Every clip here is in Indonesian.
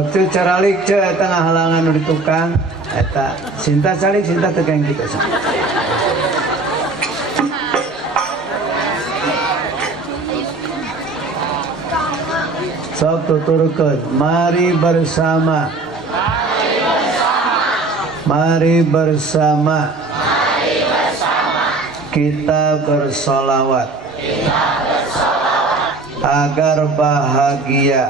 sok teu caralik ce tengah halangan nu di tukang eta cinta calik cinta teu kaeng kitu sok tuturkeun mari bersama kita bersolawat agar bahagia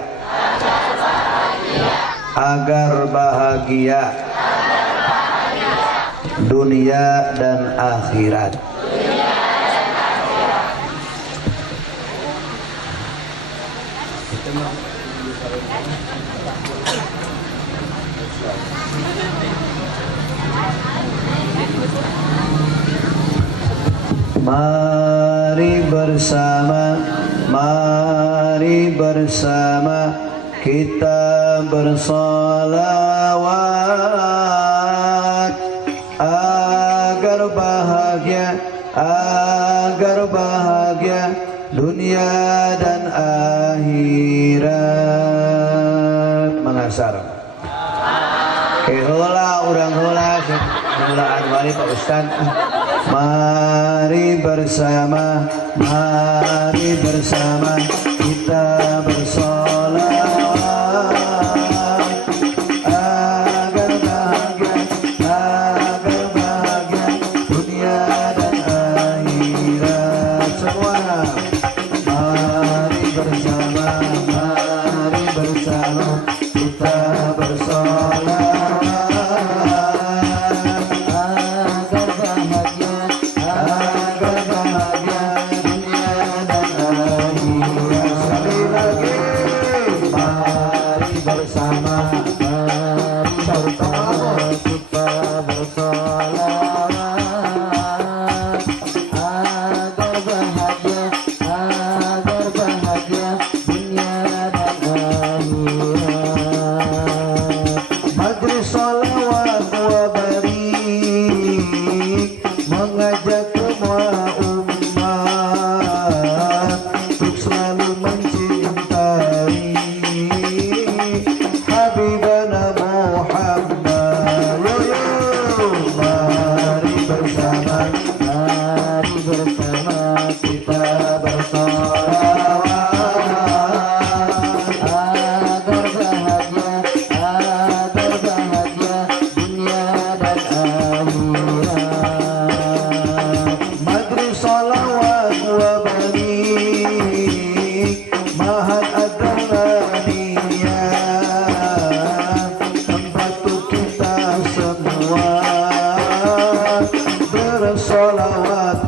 dunia dan akhirat. Mari bersama kita bersolawat agar bahagia dunia dan akhirat. Mangasar keheula urang heula heula wali Pak Ustad. Mari bersama kita bersolawat agar bahagia dunia dan akhirat semua. Mari bersama kita bersolawat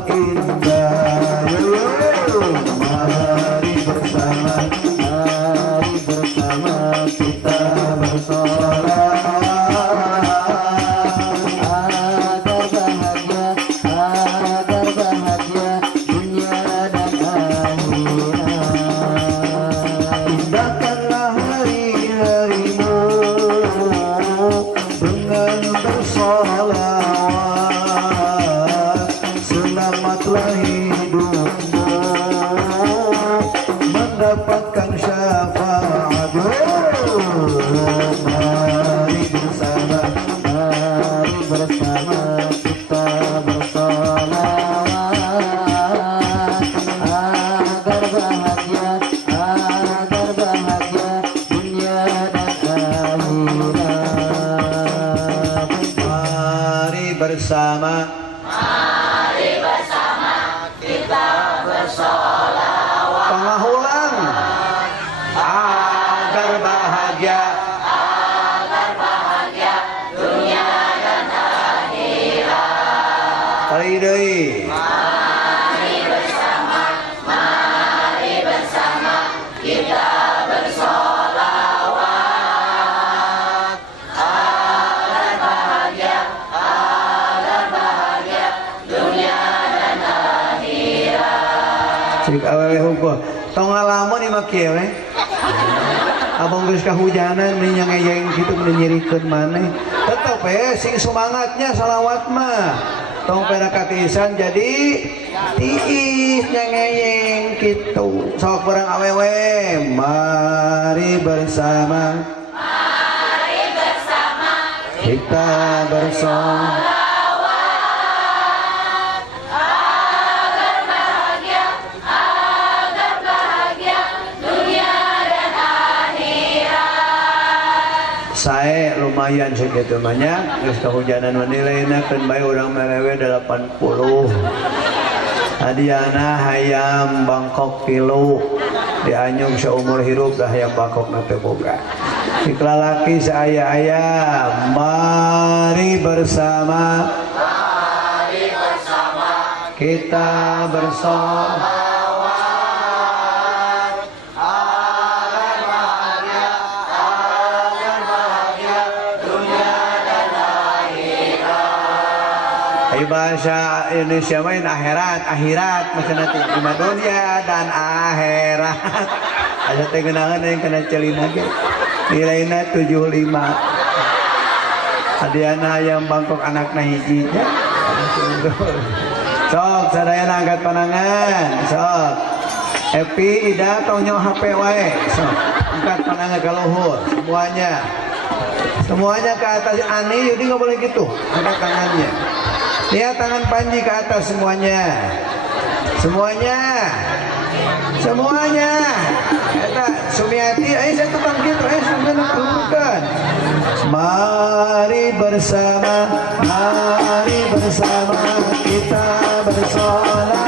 mendapatkan syafaat. Mari bersama kita bersolawat agar bahagia dunia dan akhirat. Mari bersama kita bersolawat pengahulang agar bahagia dunia dan akhirat. Kali deui mari bersama kita bersolawat agar bahagia dunia dan akhirat. Cik awewe hukum tong ngalamun imah kieu we abang geus kahujanan mending ngeyeng kitu mending nyirikeun maneh tetep sing semangatnya salawat mah tong pena katisan jadi tiis ngeyeng kitu sok bareng awewe mari bersama kita bersolawat saya lumayan segitu banyak geus kahujanan menilainya kan bae urang merewe 80 hadiahna hayam Bangkok kilo dianyung seumur hirup dah hayam Bangkok na teu boga lalaki seaya-aya mari bersama kita bersolawat bahasa Indonesia main akhirat maksudnya di dunia dan akhirat ada tengenangan yang kena celin lagi nilainya 75 hadiahna yang Bangkok anakna hiji ya sok sadaya angkat panangan sok Epi Ida tonyo HP wae sok angkat panangan ke luhur semuanya ke atas Ani Yudi nggak boleh gitu angkat tangannya. Ya tangan Panji ke atas semuanya. Eta Sumiati, saya tukang gitu, sambil turunkan. Mari bersama kita bersolawat.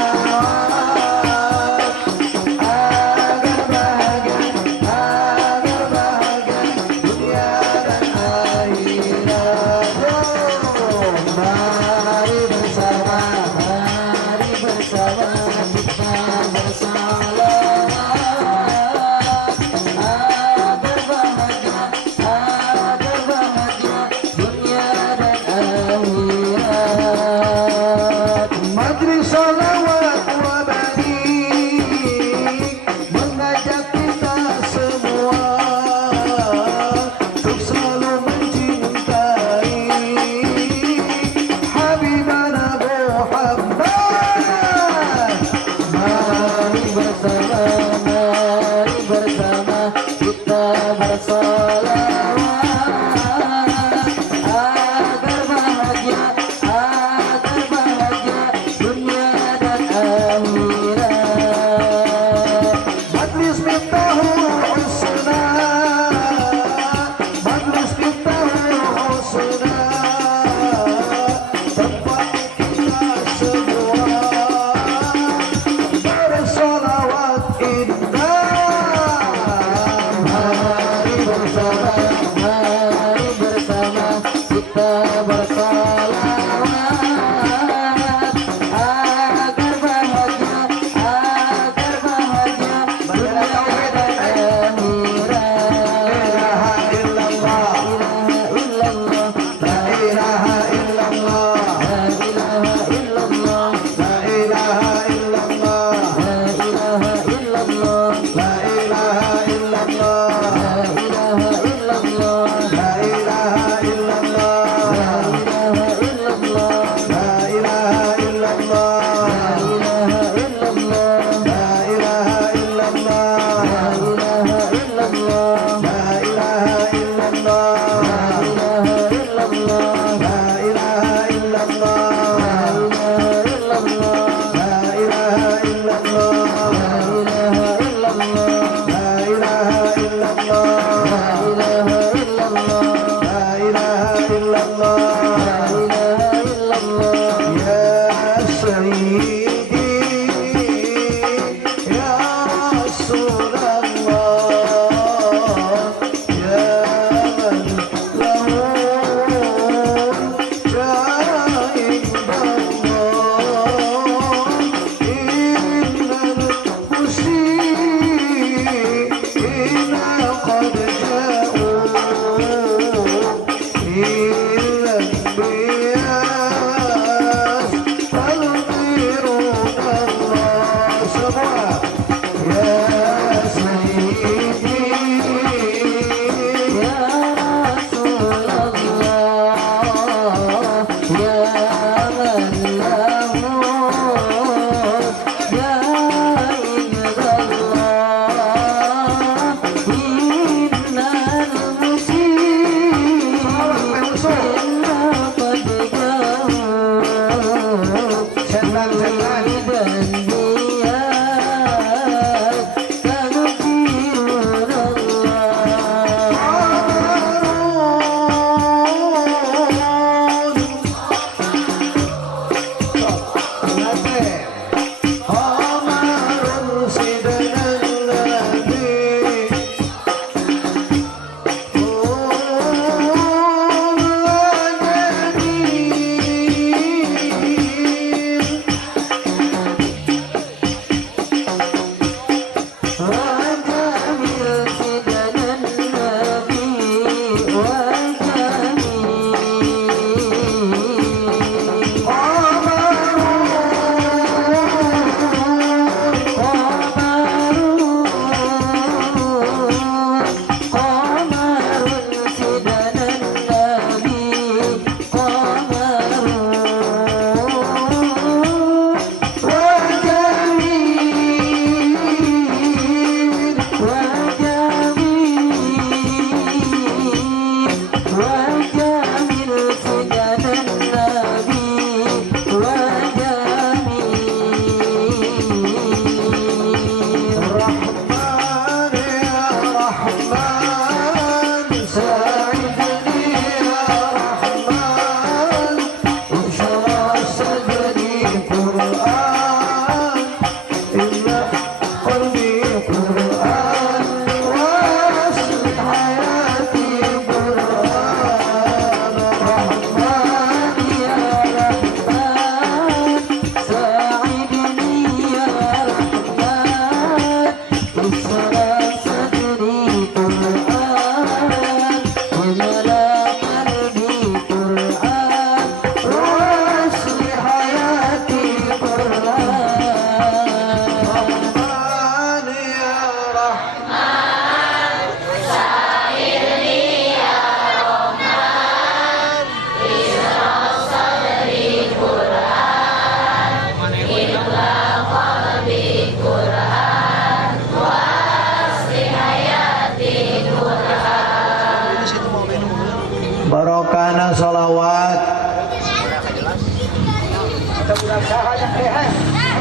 Sabudak sahanya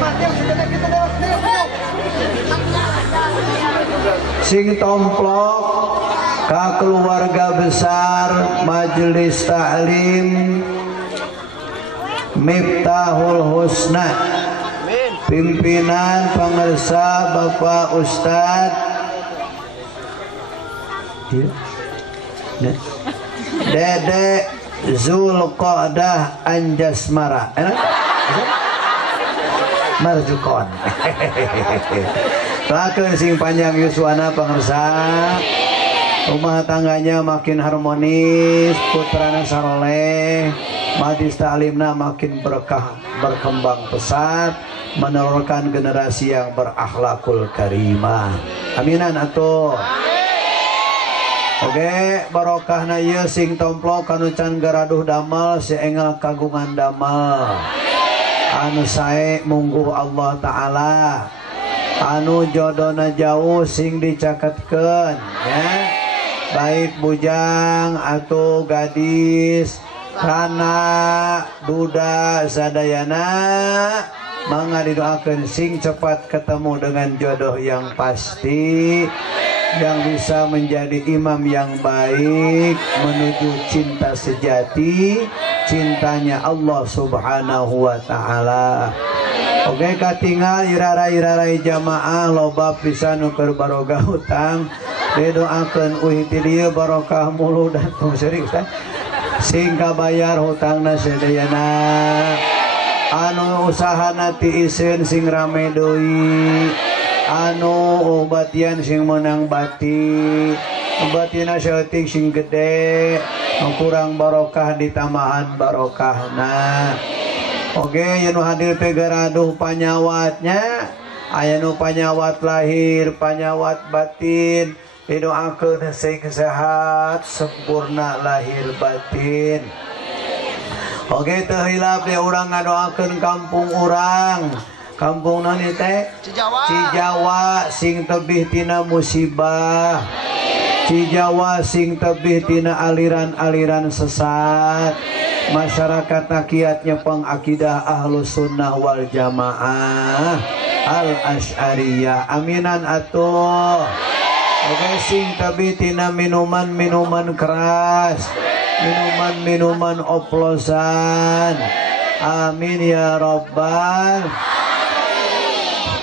amat yang sudah kita dapat. Sing tomplok ka keluarga besar Majelis Ta'lim Miftahul Husna, pimpinan pengersa Bapak Ustadz Dede Zulqa'dah Anjasmara, Marjukon. Lakeun sing panjang yuswana pengersa, rumah tangganya makin harmonis, putrana saroleh, Majelis Ta'limna makin berkah, berkembang pesat, menelurkan generasi yang berakhlakul karimah. Aminan atuh. Oke, barokahna ieu sing tomplok kanu can garaduh damel si engel kagungan damel. Anu sae mungguh Allah Ta'ala. Anu jodona jauh sing dicaketkeun ya. Baik bujang atau gadis, kana duda sadayana, mangga didoakeun sing cepat ketemu dengan jodoh yang pasti, yang bisa menjadi imam yang baik menuju cinta sejati, cintanya Allah Subhanahu wa Ta'ala. Oke, katinggal irarai jamaah loba pisan keur barokah hutang didoakeun uih ti dieu barokah mulu datang serius sing kabayar hutangna sadayana, anu usahana ti iseun sing rame deui, anu obatian sing menang bati, batina seutik sing gede, kurang barokah ditamahan barokahna. Oke, anu hadir teh garaduh panyawatnya, aya nu panyawat lahir, panyawat batin, didoakeun sing sehat, sempurna lahir batin. Oke, teu hilap deh urang ngadoakeun kampung urang. Kampung nani teh? Cijawa sing tebih tina musibah, Cijawa sing tebih tina aliran-aliran sesat, masyarakat takiatnya pengakidah ahlus sunnah wal jamaah al asy'ariyah. Aminan atuh. Oke, sing tebih tina minuman keras, minuman oplosan. Amin ya rabbal.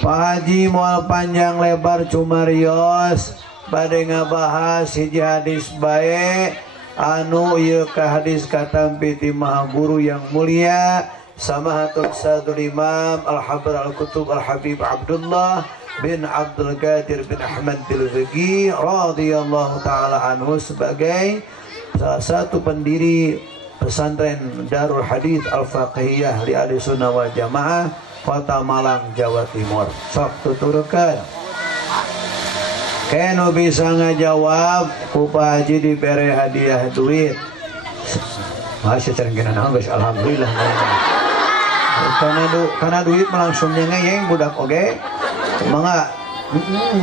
Pak Haji moal panjang lebar cumarios bade ngabahas hiji hadis bae anu ieu ka hadis katampi ti maha guru yang mulia Samahatul Sadul Imam Al-Habr Al-Kutub Al-Habib Abdullah bin Abdul Qadir bin Ahmad Bilfaqi radhiyallahu taala anhu sebagai salah satu pendiri pesantren Darul Hadits Al-Faqihiyah li Ahli Sunnah wal Jamaah Kota Malang, Jawa Timur. Sok tuturkeun. Kenu bisa ngajawab ku Pak Haji dibere hadiah duit. Masih cerengkeun naon geus alhamdulillah. Karena duit langsung nyengeng budak oge. Mangga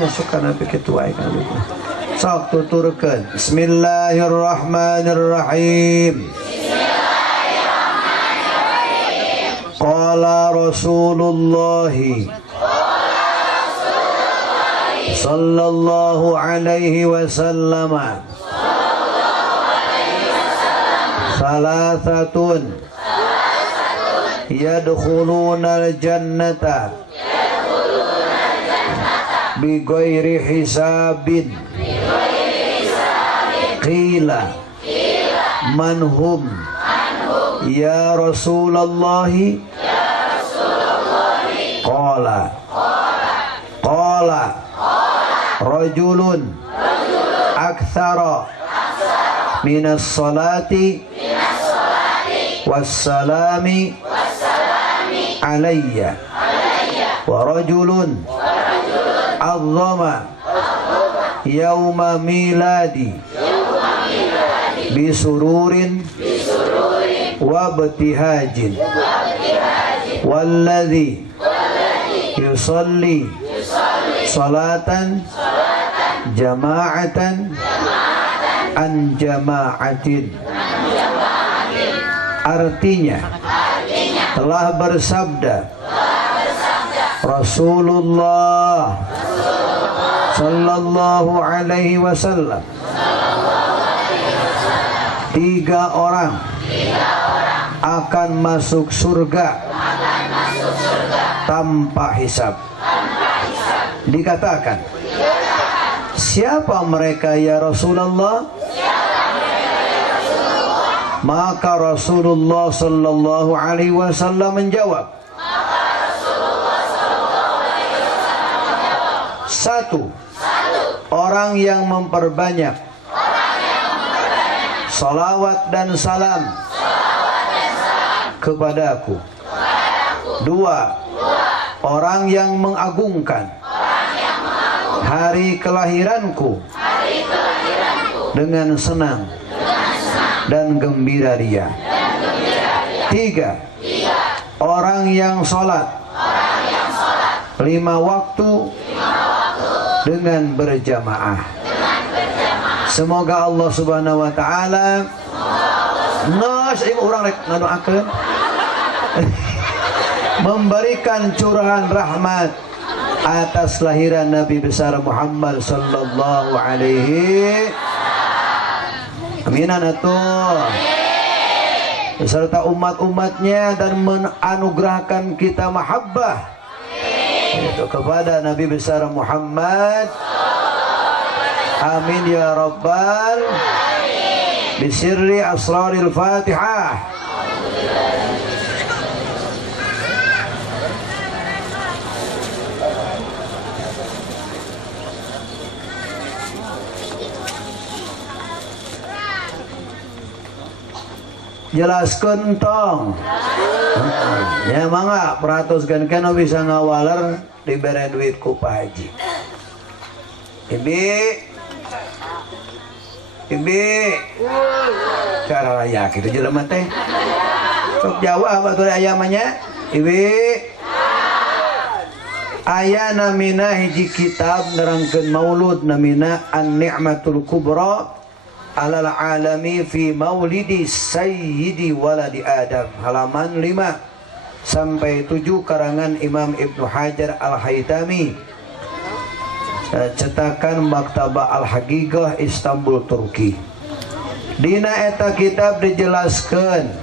suka nabi kitu wae kana duit. Sok tuturkeun. Bismillahirrahmanirrahim. Qala Rasulullah sallallahu alaihi wasallam salasatun yadkhuluna al-jannata bi ghairi hisabin qila man hum ya Rasulullah qala rajulun aktsara minas salati wassalami alayya wa rajulun azzama yauma miladi bisururin wa batihajin walladhi yusalli salatan jama'atan an jama'atin. Artinya telah bersabda Rasulullah sallallahu alaihi wasallam, 3 orang akan masuk surga tanpa hisab. Dikatakan, siapa mereka ya Rasulullah? Maka Rasulullah sallallahu alaihi wasallam menjawab, 1. Orang yang memperbanyak salawat dan salam kepadaku. 2. Orang yang mengagungkan hari kelahiranku dengan senang dan gembira dia. 3. Orang yang sholat 5 waktu dengan berjamaah. Semoga Allah Subhanahu wa taala memberikan curahan rahmat atas lahiran Nabi besar Muhammad sallallahu alaihi aminan beserta umat-umatnya, dan menganugerahkan kita mahabbah itu kepada Nabi besar Muhammad. Amin ya rabbal bisirri asraril Fatihah. Jelaskan tong ya mangga peratuskan kena bisa ngawaler diberi duit ku Pak Haji. Ibi cara raya gitu jelema teh sok jawab batur ayamannya. Ibi aya namina hiji kitab nerangkeun maulud namina An-Ni'matul Kubra alal alami fi maulidi sayyidi waladi Adam, halaman 5 sampai 7 karangan Imam Ibnu Hajar Al-Haytami, cetakan Maktabah Al-Haqiqah Istanbul Turki. Dina eta kitab dijelaskan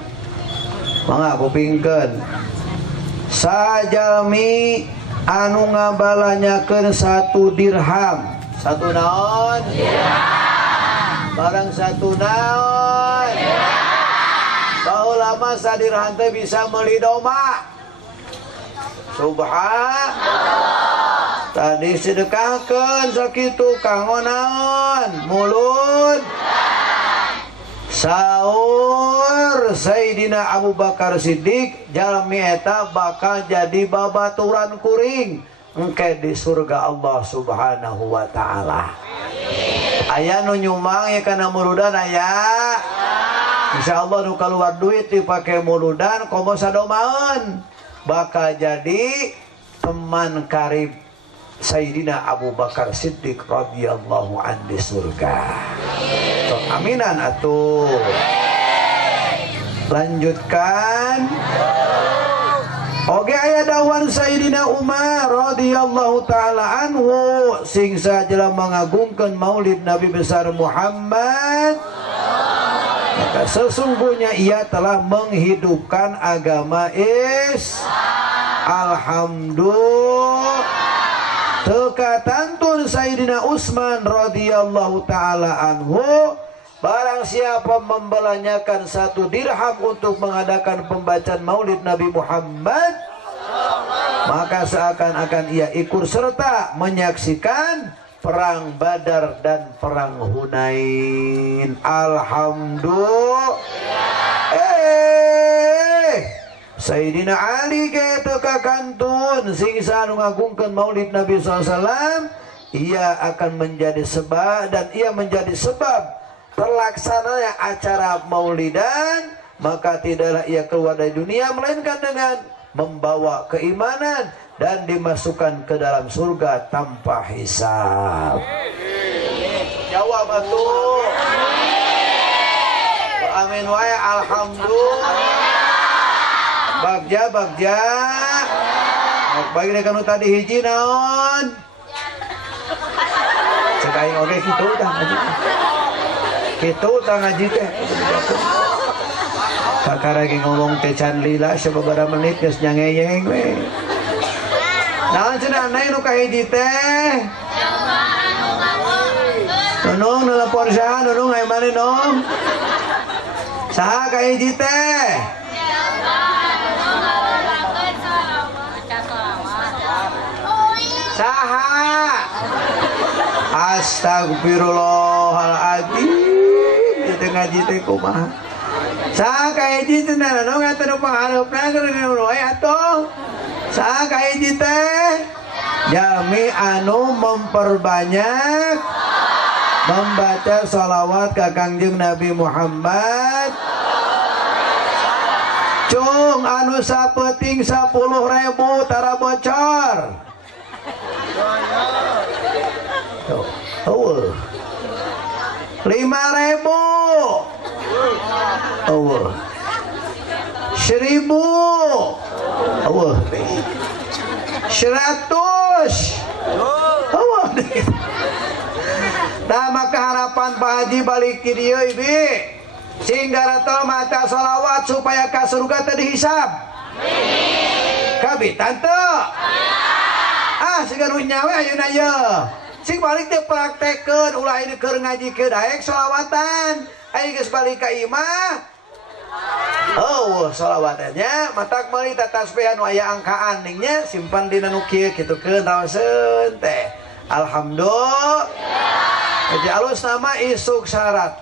mangga kupingkeun sajalmi anu ngabalanyakeun 1 dirham, 1 naon? Barang 1 naon? Baheula mah sadirham teh bisa meuli domba. Subhanallah. Tadi sedekahkeun sakitu kanggo naon? Mulut. Saur Sayyidina Abu Bakar Siddiq, jalmi eta bakal jadi babaturan kuring engke di surga Allah Subhanahu wa taala. Aya nu nyumang ya kana muludan aya. Insyaallah nu kaluar duit dipake muludan komo sadomaeun bakal jadi teman karib Sayyidina Abu Bakar Siddiq radhiyallahu anhu di surga. So, aminan atuh. Lanjutkan. Oke aya dawan Sayyidina Umar radhiyallahu taala anhu sing sajeula mengagungkeun maulid Nabi besar Muhammad, maka sesungguhnya ia telah menghidupkan agama Alhamdulillah. Tekatantun Sayyidina Utsman radhiyallahu taala anhu, barang siapa membelanjakan 1 dirham untuk mengadakan pembacaan maulid Nabi Muhammad, maka seakan-akan ia ikut serta menyaksikan perang Badar dan perang Hunain. Alhamdulillah. Sayyidina Ali kata kakantun sing sanu ngagungkeun maulid Nabi SAW, ia akan menjadi sebab dan ia menjadi sebab terlaksananya acara maulidan, maka tidaklah ia keluar dari dunia melainkan dengan membawa keimanan dan dimasukkan ke dalam surga tanpa hisab. Jawab atuh. Amin wae alhamdulillah. Bagja bagi kanu tadi hiji naon cek aing oge kitu tah ngaji kitu tah ngaji teh kakara ge ngomong teh can lila sababaraha menit geus nyangeyeng we naon cenah nai nu kahiji teh nunung nelpon saha nunung aya mane nung saha kahiji teh saha astagfirullahaladzim itu ngaji teh kumaha saha kahiji teh nunung atuh nu pangharepna keur we atuh saha kahiji teh jalmi anu memperbanyak membaca sholawat ke Kangjeng Nabi Muhammad cung anu sapeting 10.000 tara bocor tuh 5.000 Allah 1.000 Allah 100 Allah nah maka harapan Pak Haji balik ke dia ibi sehingga ratol maca sholawat supaya ke surga tadi hisab kabi tante sehingga nyawa ayeuna ye sing balik teh praktekeun ulah ini keur ngaji ke daek sholawatan ayo geus balik ka imah sholawatannya matak meuli tasbih anu aya angkaan ningnya simpan dina nu kieu kitukeun raoseun teh alhamdulillah jadi alus nama isuk 100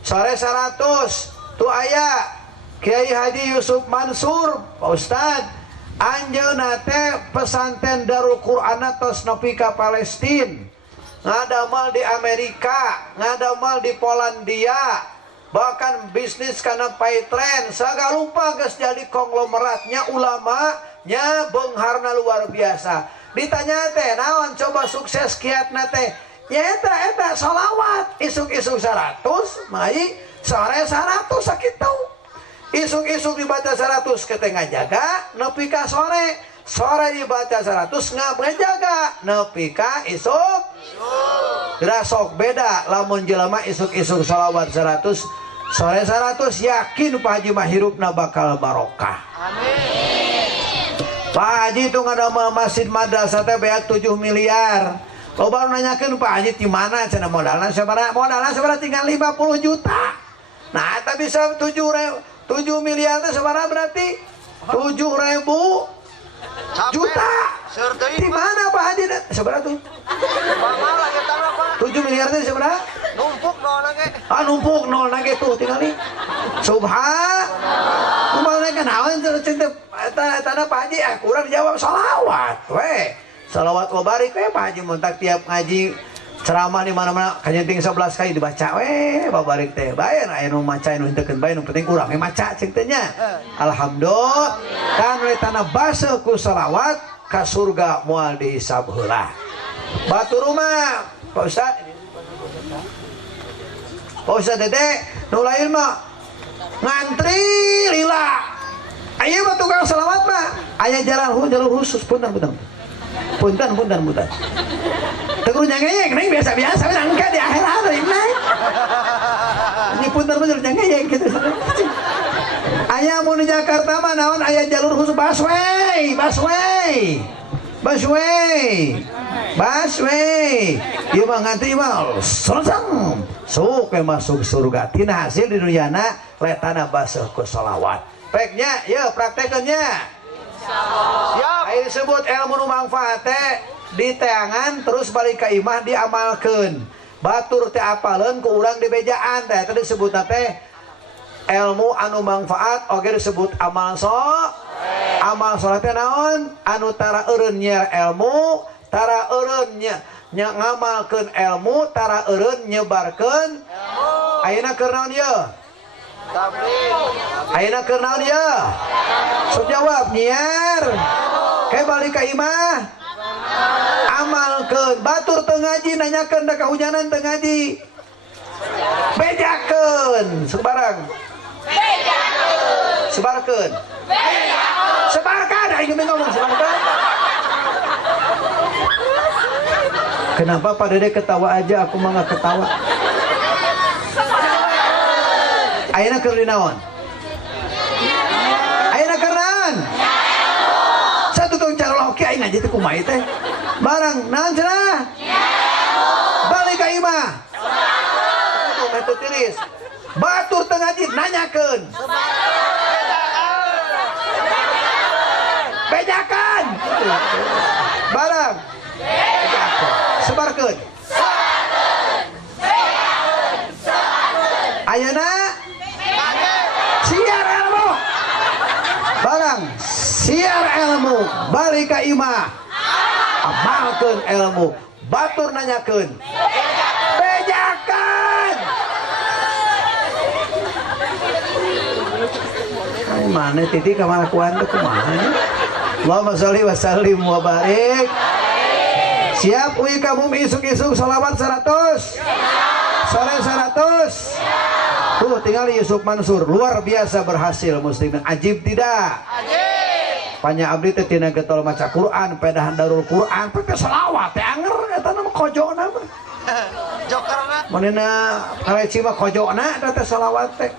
sore 100 tu aya Kiai Haji Yusuf Mansur Pak Ustad anjeunna teh pesantren Darul Quran tos nepi ka Palestina ngadamal di Amerika ngadamal di Polandia bahkan bisnis kana paitren saga lupa geus jadi konglomeratnya ulamanya beungharna luar biasa ditanya teh naon coba sukses kiatna teh ya eta sholawat isuk-isuk 100 mai sore 100 sakitu isuk-isuk dibaca 100 ketengah jaga nepi ka sore dibaca 100 ngajaga nepi ka isuk sok beda lamun jelema isuk-isuk sholawat 100 sore 100 yakin Pak Haji mah hirupna bakal barokah amin Pak Haji itu ngadamel masjid madrasah teh beak 7 miliar lo baru nanyakeun Pak Haji di mana cenah modalna sabaraha tinggal 50 juta nah eta bisa 7 miliar itu sebenarnya berarti 7.000 juta. Di mana Pak Haji? Seberapa tuh? 7 miliar itu seberapa? Numpuk nol lagi. Numpuk nol lagi tuh tinggal nih. Subhanallah. Umpama kan naon cinta tanah Pak Haji kurang jawab sholawat. Weh, sholawat barik we Pak Haji muntak tiap ngaji ceramah di mana-mana kanyenting 11 kali dibaca we babarik teh bae aya nu maca nu henteukeun bae nu penting urang we maca cing teh nya alhamdulillah kan we tanah baseuh ku shalawat ka surga moal dihisab heula batur rumah Pak Ustaz Dede nu lain mah ngantri lila aya mah tukang shalawat mah aya jalur khusus punten tegur nyangeyek neng biasa-biasa nangka di akhirat neng ini punten nyangeyek gitu aya mau di Jakarta mah naon aya jalur khusus busway ieu mah nganti mah sonsang sok masuk surga tina hasil di dunyana letana baseuh ku sholawat peknya yeuh praktekeunnya siap ayo disebut ilmu nu manfaat teh diteangan terus balik ke imah diamalkeun batur teh apaleun ku urang di bejaan teh tadi disebut teh ilmu anu manfaat oge disebut amal soleh teh naon anu tara eureun nyiar ilmu tara eureun ngamalkeun ilmu tara eureun nyebarkeun ilmu ayeuna keur naon ieu ayeuna keur naon ieu sok jawab nyiar kayak balik ke imah amalkeun batur teu ngaji nanyakeun da kahujanan teu ngaji bejakeun sebarang sebarkeun Sebarkan, ayo ngomong sebarkan. Kenapa Pak Dede ketawa aja, aku mah nggak ketawa. Ayeuna keur dinaon? Ayeuna keurnaon? Satu tong cara oke aing aja teh kumaha teh. Barang naon cenah? Balik ka imah. Itu metode tiris. Batur teu ngaji nanyakeun. Bejakan. Barang. Sebarkeun. Ayeuna siar ilmu. Barang siar ilmu, balik ka imah. Amalkeun ilmu, batur nanyakeun. Bejakan. Mana titi ka malakuan teh kumaha nya? Allahumma sholli wa sallim wa barik. Siap uy kamu isuk-isuk salawat 100. Sore 100. Tuh tinggal Yusuf Mansur, luar biasa berhasil muslimin. Ajib tidak? Ajib. Panya abdi teh tina getol maca Quran, pedahan darul Quran, pake selawat teh anger eta mah kojona mah. Jokerna. Manehna kaleci mah kojona eta teh selawat teh.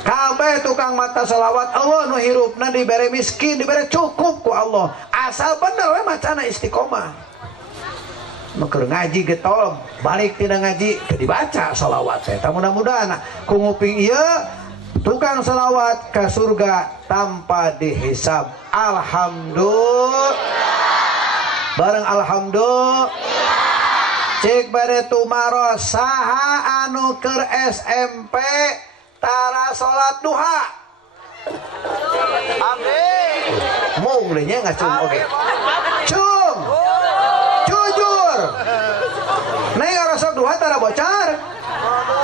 Kabeh tukang mata selawat Allah nu hirupna dibere miskin, dibere cukup ku Allah. Asal bener we macana istiqomah. Mekeur ngaji getol balik tina ngaji teu dibaca selawat teh. Mudah-mudahan ku nguping ieu tukang selawat ke surga tanpa dihisab. Alhamdulillah. Bareng alhamdulillah. Cek bade tumaros saha anu keur SMP tara salat duha. Amin. Mung leunya ngacung oge. Cung. Jujur. Neng ora sok duha tara bocor.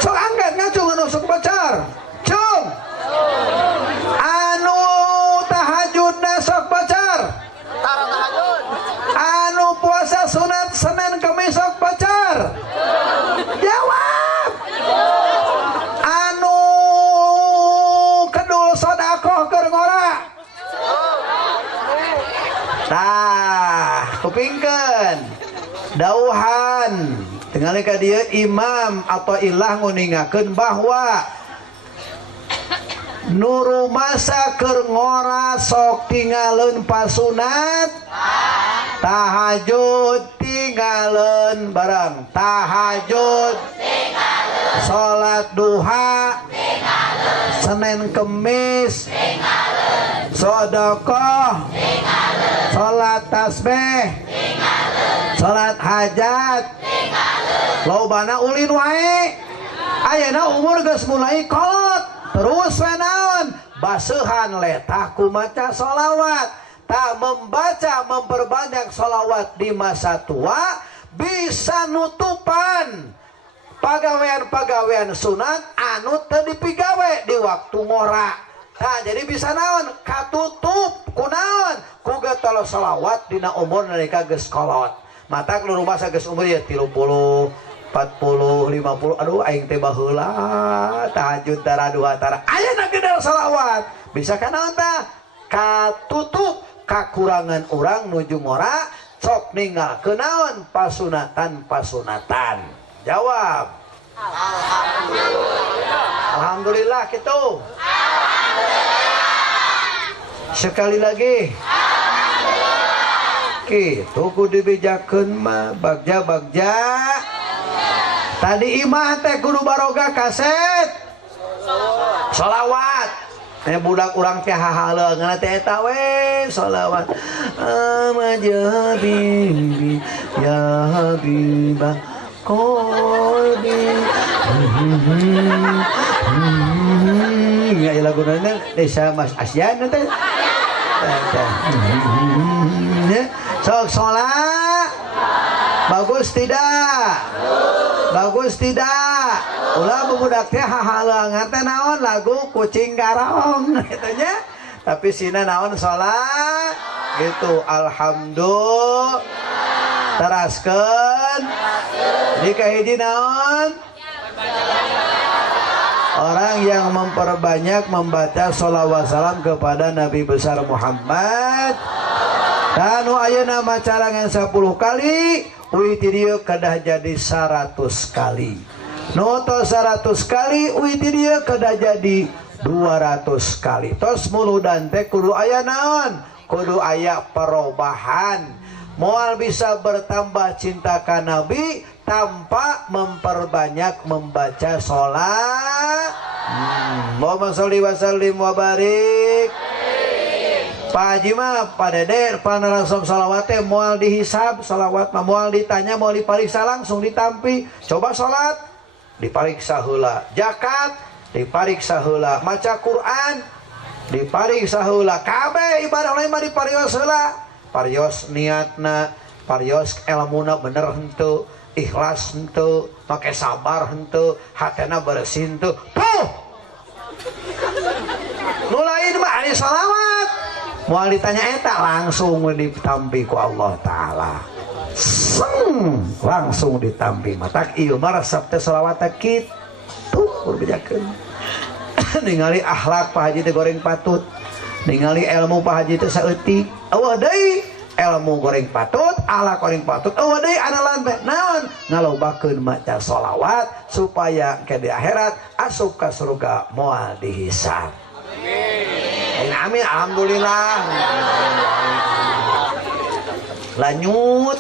Sok angkat ngacung anu sok bocor. Cung. Anu tahajudna sok bocor. Tara tahajud. Anu puasa sunat Senin Kamis sok bocor. Jawab. Anu kedul sedekah keur ngora. Tah, kupingkeun. Dauhan tinggal ka dieu imam atau ilah nguningakeun bahwa nu rumasa keur ngora sok tinggalin pasunat tahajud tinggalin bareng tahajud tinggalin salat duha tinggalin Senin Kemis tinggalin sedekah tinggalin salat tasbih tinggalin salat hajat tinggalin lobana ulin wae ayeuna umur geus mulai kolot. Terus naon basuhan letak kumaca sholawat tak membaca memperbanyak sholawat di masa tua bisa nutupan pagawean-pagawean sunat anu teu dipigawe di waktu ngora. Nah jadi bisa naon katutup kunaon ku getol sholawat dina umur nalika geus kolot. Matak nu rumasa geus umur ya 30 40, 50, aduh aing teh baheula tahajud tara duha tara ayeuna gedal selawat bisa kana tah katutup kakurangan urang nuju ngora sok ninggalkeun naon pasunatan jawab alhamdulillah kitu sekali lagi kitu kudu dibejakeun mah bagja tadi imah teh kudu baroga kaset sholawat budak urang teh hahaleungan teh eta we sholawat amajabi ya habibah qalbi ya laguna desa Mas Asyan teh sok sholat bagus tidak bagus tidak ulah budak teh hahaleungan teh naon lagu kucing garong gitu nya tapi sina naon salat gitu alhamdulillah teraskeun di kahiji naon Orang yang memperbanyak membaca sholawat salam kepada Nabi besar Muhammad. Tanu ayeuna macarangan 10 kali, uiti dieu kedah jadi 100 kali. Noto 100 kali, uiti dieu kedah jadi 200 kali. Tos muludan teh kudu aya naon? Kudu aya perubahan. Moal bisa bertambah cinta ka Nabi tanpa memperbanyak membaca sholat. Allahumma sholli wa sallim wa barik. Pak Haji mah Pak Dede panarasom salawatnya moal dihisab salawat mah moal ditanya moal dipariksa langsung ditampi. Coba sholat dipariksa heula, zakat dipariksa heula, maca Quran dipariksa heula, kabeh ibadah lain mah dipariksa heula. Parios niatna, parios ilmuna bener henteu, ikhlas henteu, make sabar henteu, hatena bersih henteu. Tuh. Nu lain mah ari salawat. Moal ditanya eta langsung ditampi ku Allah taala. Langsung ditampi. Matak ieu mah resep teh salawat kitu bejakeun. Ningali akhlak Pak Haji teh goreng patut. Ningali ilmu Pak Haji teh saeutik. Eueuh deui ilmu goreng patut, akhlak goreng patut. Eueuh deui analan teh naon? Ngalobakeun maca sholawat supaya ke di akhirat asup ka surga moal dihisab. Amin, alhamdulillah. Lanjut.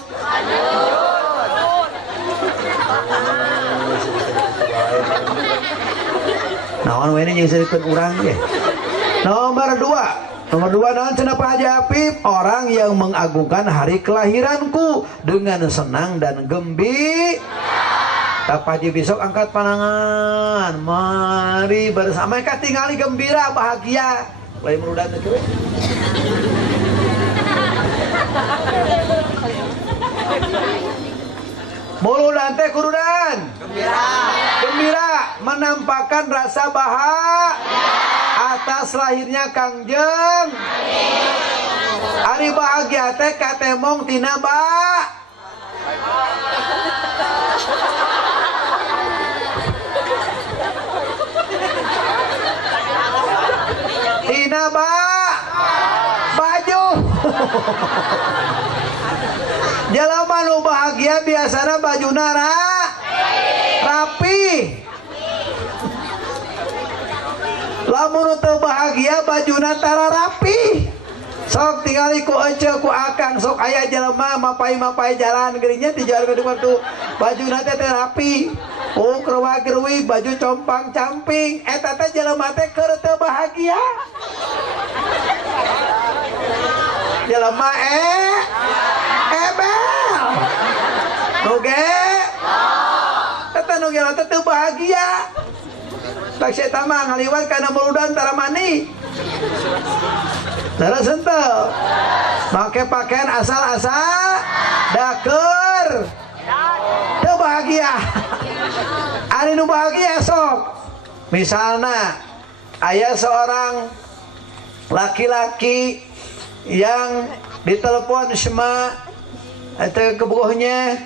Naon we nya disebutkeun urang ge. Nomor 2 naon cenah Pak Haji Apip, orang yang mengagungkan hari kelahiranku dengan senang dan gembira. Pak Haji besok angkat panangan, mari bersama ka tingali gembira bahagia. Lain merudan teh kieu. Muludan teh kurudan gembira menampakkan rasa atas lahirnya Kangjeng. Ari bahagia teh katemong tina tina baju. Jelema nu bahagia biasana bajuna rapi. Lamun teu bahagia bajuna tara rapi. Sok tingali ku ece ku akang sok aya jelema mapai-mapai jalan geuringnya di jalan kedua tuh bajuna teh rapi. Oh kerwa-kerwi baju compang-camping eta teh jelema teh keur teu bahagia. Jelema ebel. Oge. Eta nu ge teu bahagia. Tak saya mah ngaliwat kana muludan tara mani. Tara senteu. Make pakaian asal-asal daker. Teu bahagia. Ari nu bahagia sok. Misalna aya seorang laki-laki yang ditelepon sama atau kebohnya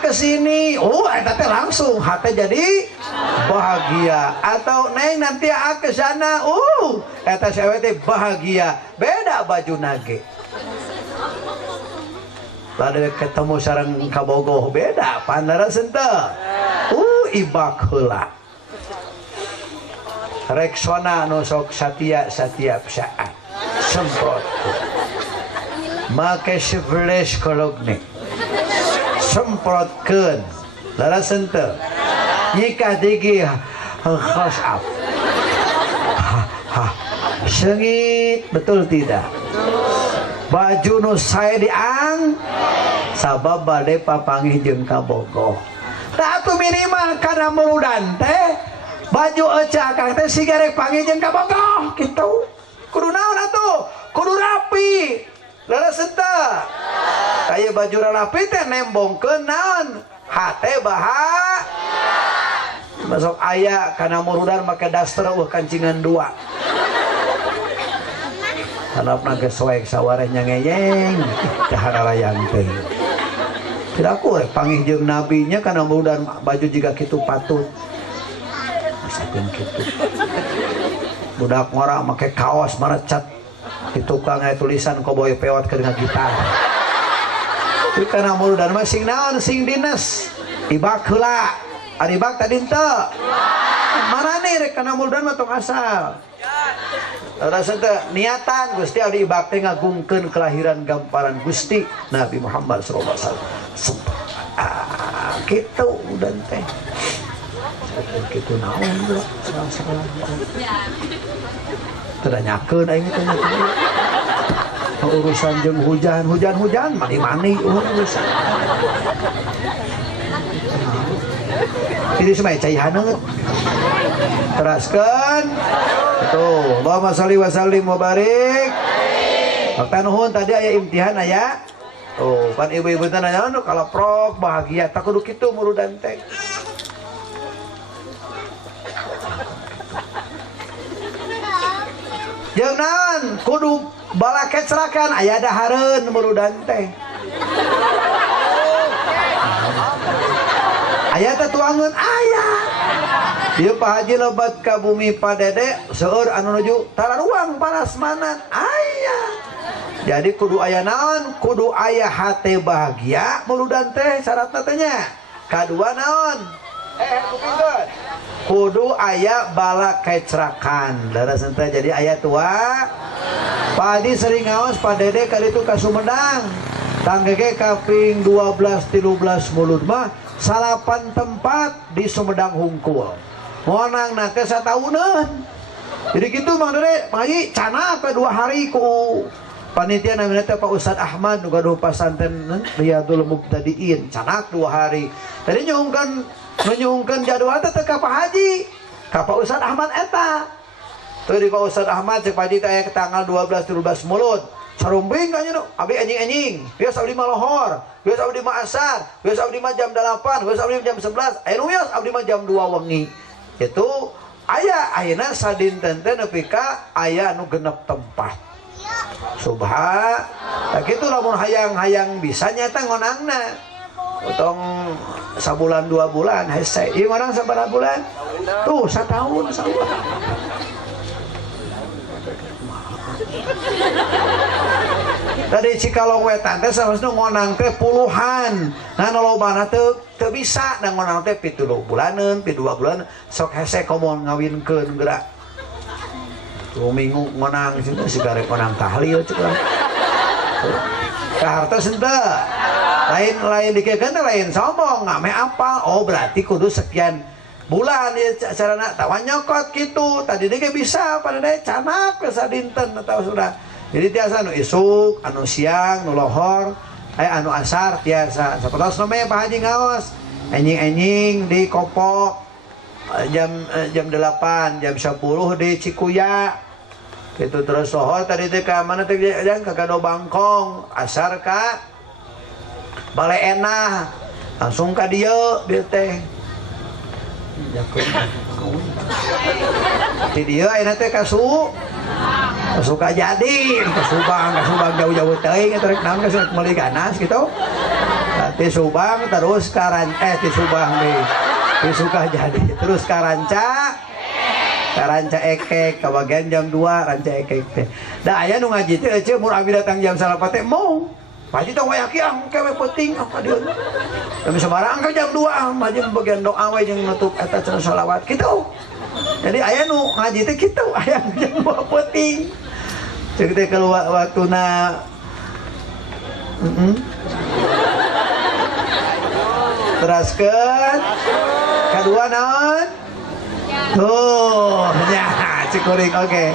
kesini, eta teh langsung hati jadi bahagia. Atau neng nanti ke sana, eta cewek teh bahagia. Beda baju nage. Lalu ketemu sareng kabogoh beda, pandara sente. Ibak heula. Reksona nusok satia saat semprot. Make 11 kologni. Semprotkeun lara sente nyikah digi khas up sengit betul tidak baju nu sae diang sabab bade papanggih jeung kabogoh tah atuh minimal kana muludan teh baju ecah akang teh sigarek panggih jeung kabogoh kitu kudu naon atuh kudu rapi lara sente kayak baju rapi teh nembongkeun naon hate masuk aya kana murudan make daster kancingan 2 harapna geus soek sawarehnya ngeyeng cahara layang teh tidak ku panggih jeung nabinya kana murudan baju jiga kitu patut jeung kitu. Budak ngora make kaos merecat di tukang aya tulisan Koboy Pewat keur ngagitar. Ieu kana muludan mah sing naon sing dinas. Ibak heula. Ari ibak tadi henteu. Marane rek kana muludan mah tong asal. Rasa teh niatan Gusti abdi ibak teh ngagungkeun kelahiran gamparan Gusti Nabi Muhammad sallallahu alaihi wasallam. Kitu udan teh. Kitu naon bro? Salah-salah. Teranyakeun aing teh. Urusan jeung hujan mani-mani urusan. Ini semai cai haneut. Teraskeun. Tuh, Allahumma shalli wa sallim wa barik. Waktu nuhun tadi aya imtihan aya. Tuh, pan ibu-ibu teh nanya kalau prok bahagia tak kudu kitu muludan teh. Jeung naon kudu bala kecerakan aya dahareun muludan teh. Aya teh tuangeun aya. Ieu Pak Haji lebat ka bumi Padede seueur anu nuju tararuang parasmanan aya. Jadi kudu aya naon? Kudu aya hate bahagia muludan teh syaratna teh nya. Kadua naon? Kupingkeun. Kudu aya bala kecerakan. Darasan teh jadi aya tua. Pak Haji sering ngaos Padede ka ditu ka Sumedang. Tanggege kaping 12 13 mulut mah salapan tempat di Sumedang hungkul. Monang nate satauneun. Jadi gitu Mang Dede, Pak Haji cana apa 2 hari ku panitia namanya teh Pak Ustad Ahmad nu gaduh pasantren Riyadul Mubtadiin canak 2 hari. Tadi nyungkeun jadwal teh ka Pak Haji, ka Pak Ustad Ahmad eta. Teu di Pak Ustad Ahmad cek Pak Haji teh aya tanggal 12 13 mulut. Sarumbing ka nya abi anjing-anjing. Bias abdi mah lohor, bias abdi mah asar, bias abdi mah jam 8, bias abdi jam 11. Aya nu bias abdi mah jam 2 wengi. Itu aya ayeuna sadinten teh nepi ka aya nu genep tempat. Subha tak kitu lamun hayang-hayang bisa nyata ngonangna. Utong sabulan 2 bulan hese. Ieu orang sabaraha bulan? Tuh 1 tahun sabulan. Tadi Cikalong wetan teh sanesna ngonang teh puluhan. Nah lobana teu bisa da ngonang teh 7 bulaneun, 2 bulan sok hese komo ngawinkeun geura. 2 minggu ngonang cenah sigarek ngonang tahlil cenah. Kahartos henteu. Lain dikekeun teh lain sombong, ngame apal. Oh berarti kudu sekian bulan ieu carana tawan nyokot kitu. Tadi ge bisa pada daya canak we sadinten atawa sudah. Jadi tiasa anu isuk, anu siang, nu lohor, anu asar tiasa. Sapertos namanya Pak Haji ngaos. Enjing-enjing di Kopok jam 8, jam 10 di Cikuya. Itu terus sohor tadi teh ka mana teh jang ka Gado Bangkong, asar ka Bale Enah. Langsung ka dieu teh. Di dieu ayeuna teh suka jadi ke Subang jauh-jauh teuing eta rek naon geus meuli ganas gitu. Di Subang terus ka di Subang di Sukajadi terus ka Ranca Ekek ka bagian jam 2 Ranca Ekek teh. Da aya nu ngaji teh ece mun abi datang jam 9 teh mau. Paji tong wayaki kewe penting ka dieu. Tapi sabarang ka jam 2 maju bagian doa we jeung nutup eta cenah shalawat kitu. Jadi aya nu ngaji teh kitu aya jam 2 penting. Cek teh keluar waktuna teraskeun kadua naon? Tuh, nya cikuring oke.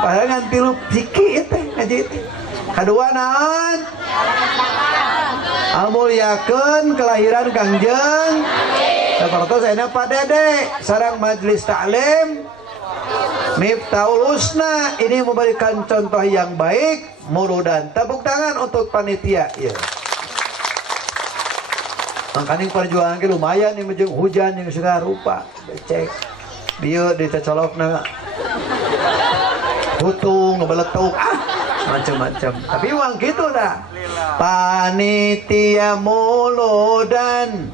Padahal ngan 3 siki teh ngaji teh. Kadua naon? Amulyakeun kelahiran Kangjeng sapertos ayeuna Pak Dede sareng majelis taklim Miftahul Husna ini memberikan contoh yang baik. Mudah-mudahan tepuk tangan untuk panitia ya. Mangkaning perjuangan ke lumayan nih jeung hujan yang segala rupa. Cek dieu dicecolokna hutung ngebeletuk macam-macam. Tapi uang gitu dah. Panitia muludan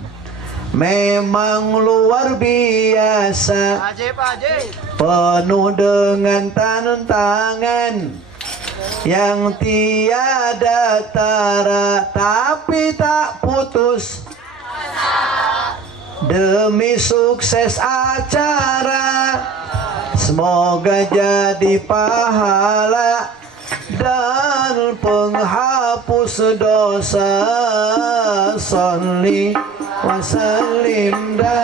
memang luar biasa, penuh dengan tantangan yang tiada tara, tapi tak putus demi sukses acara. Semoga jadi pahala dan penghapus dosa. Sholli wa sallim daiman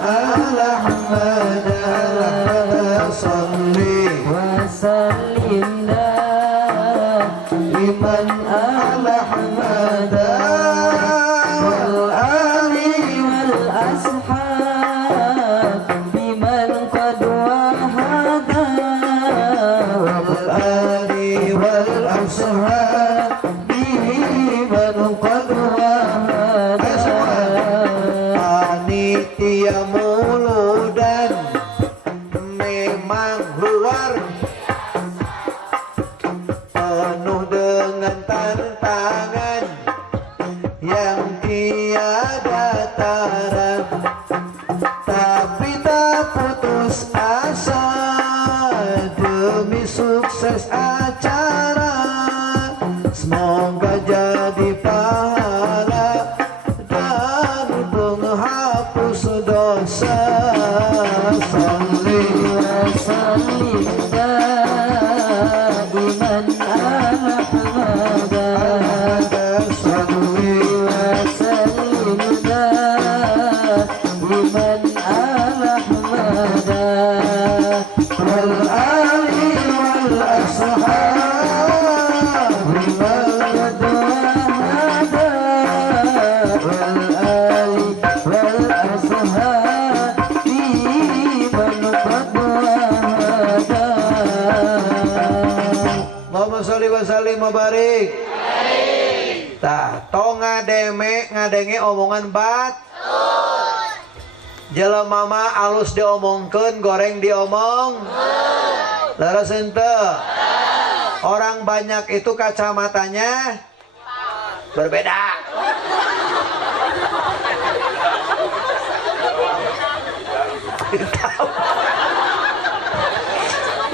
ala Muhammad. Sholli wa sallim daiman ala Muhammad wal ali wal ashab biman qad wahada wal ali wal ashab biman qad wahada. Panitia muludan memang luar, penuh dengan tantangan yang tiada tara, tapi tak putus asa demi sukses acara. Semoga jadi pahala dan penghapus dosa. Sholli wa sallim daiman ala Muhammad. Sholli wa sallim daiman ala Muhammad wal ali wal ashab biman qad wahada wal ali wal ashab biman qad wahada. Allahumma sholli wa sallim wa barik. Tah, tong ngadenge omongan jelema mah alus diomongkeun, goreng diomong. Leres henteu. Orang banyak itu kacamatanya berbeda.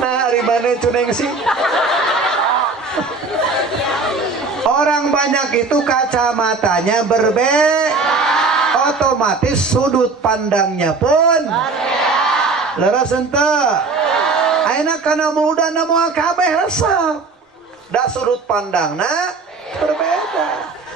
Nah, hari mana cuneng sih? Orang banyak itu kacamatanya berbeda, otomatis sudut pandangnya pun leres henteu. Ayeuna kana muludana moal kabeh resep, da sudut pandangna berbeda.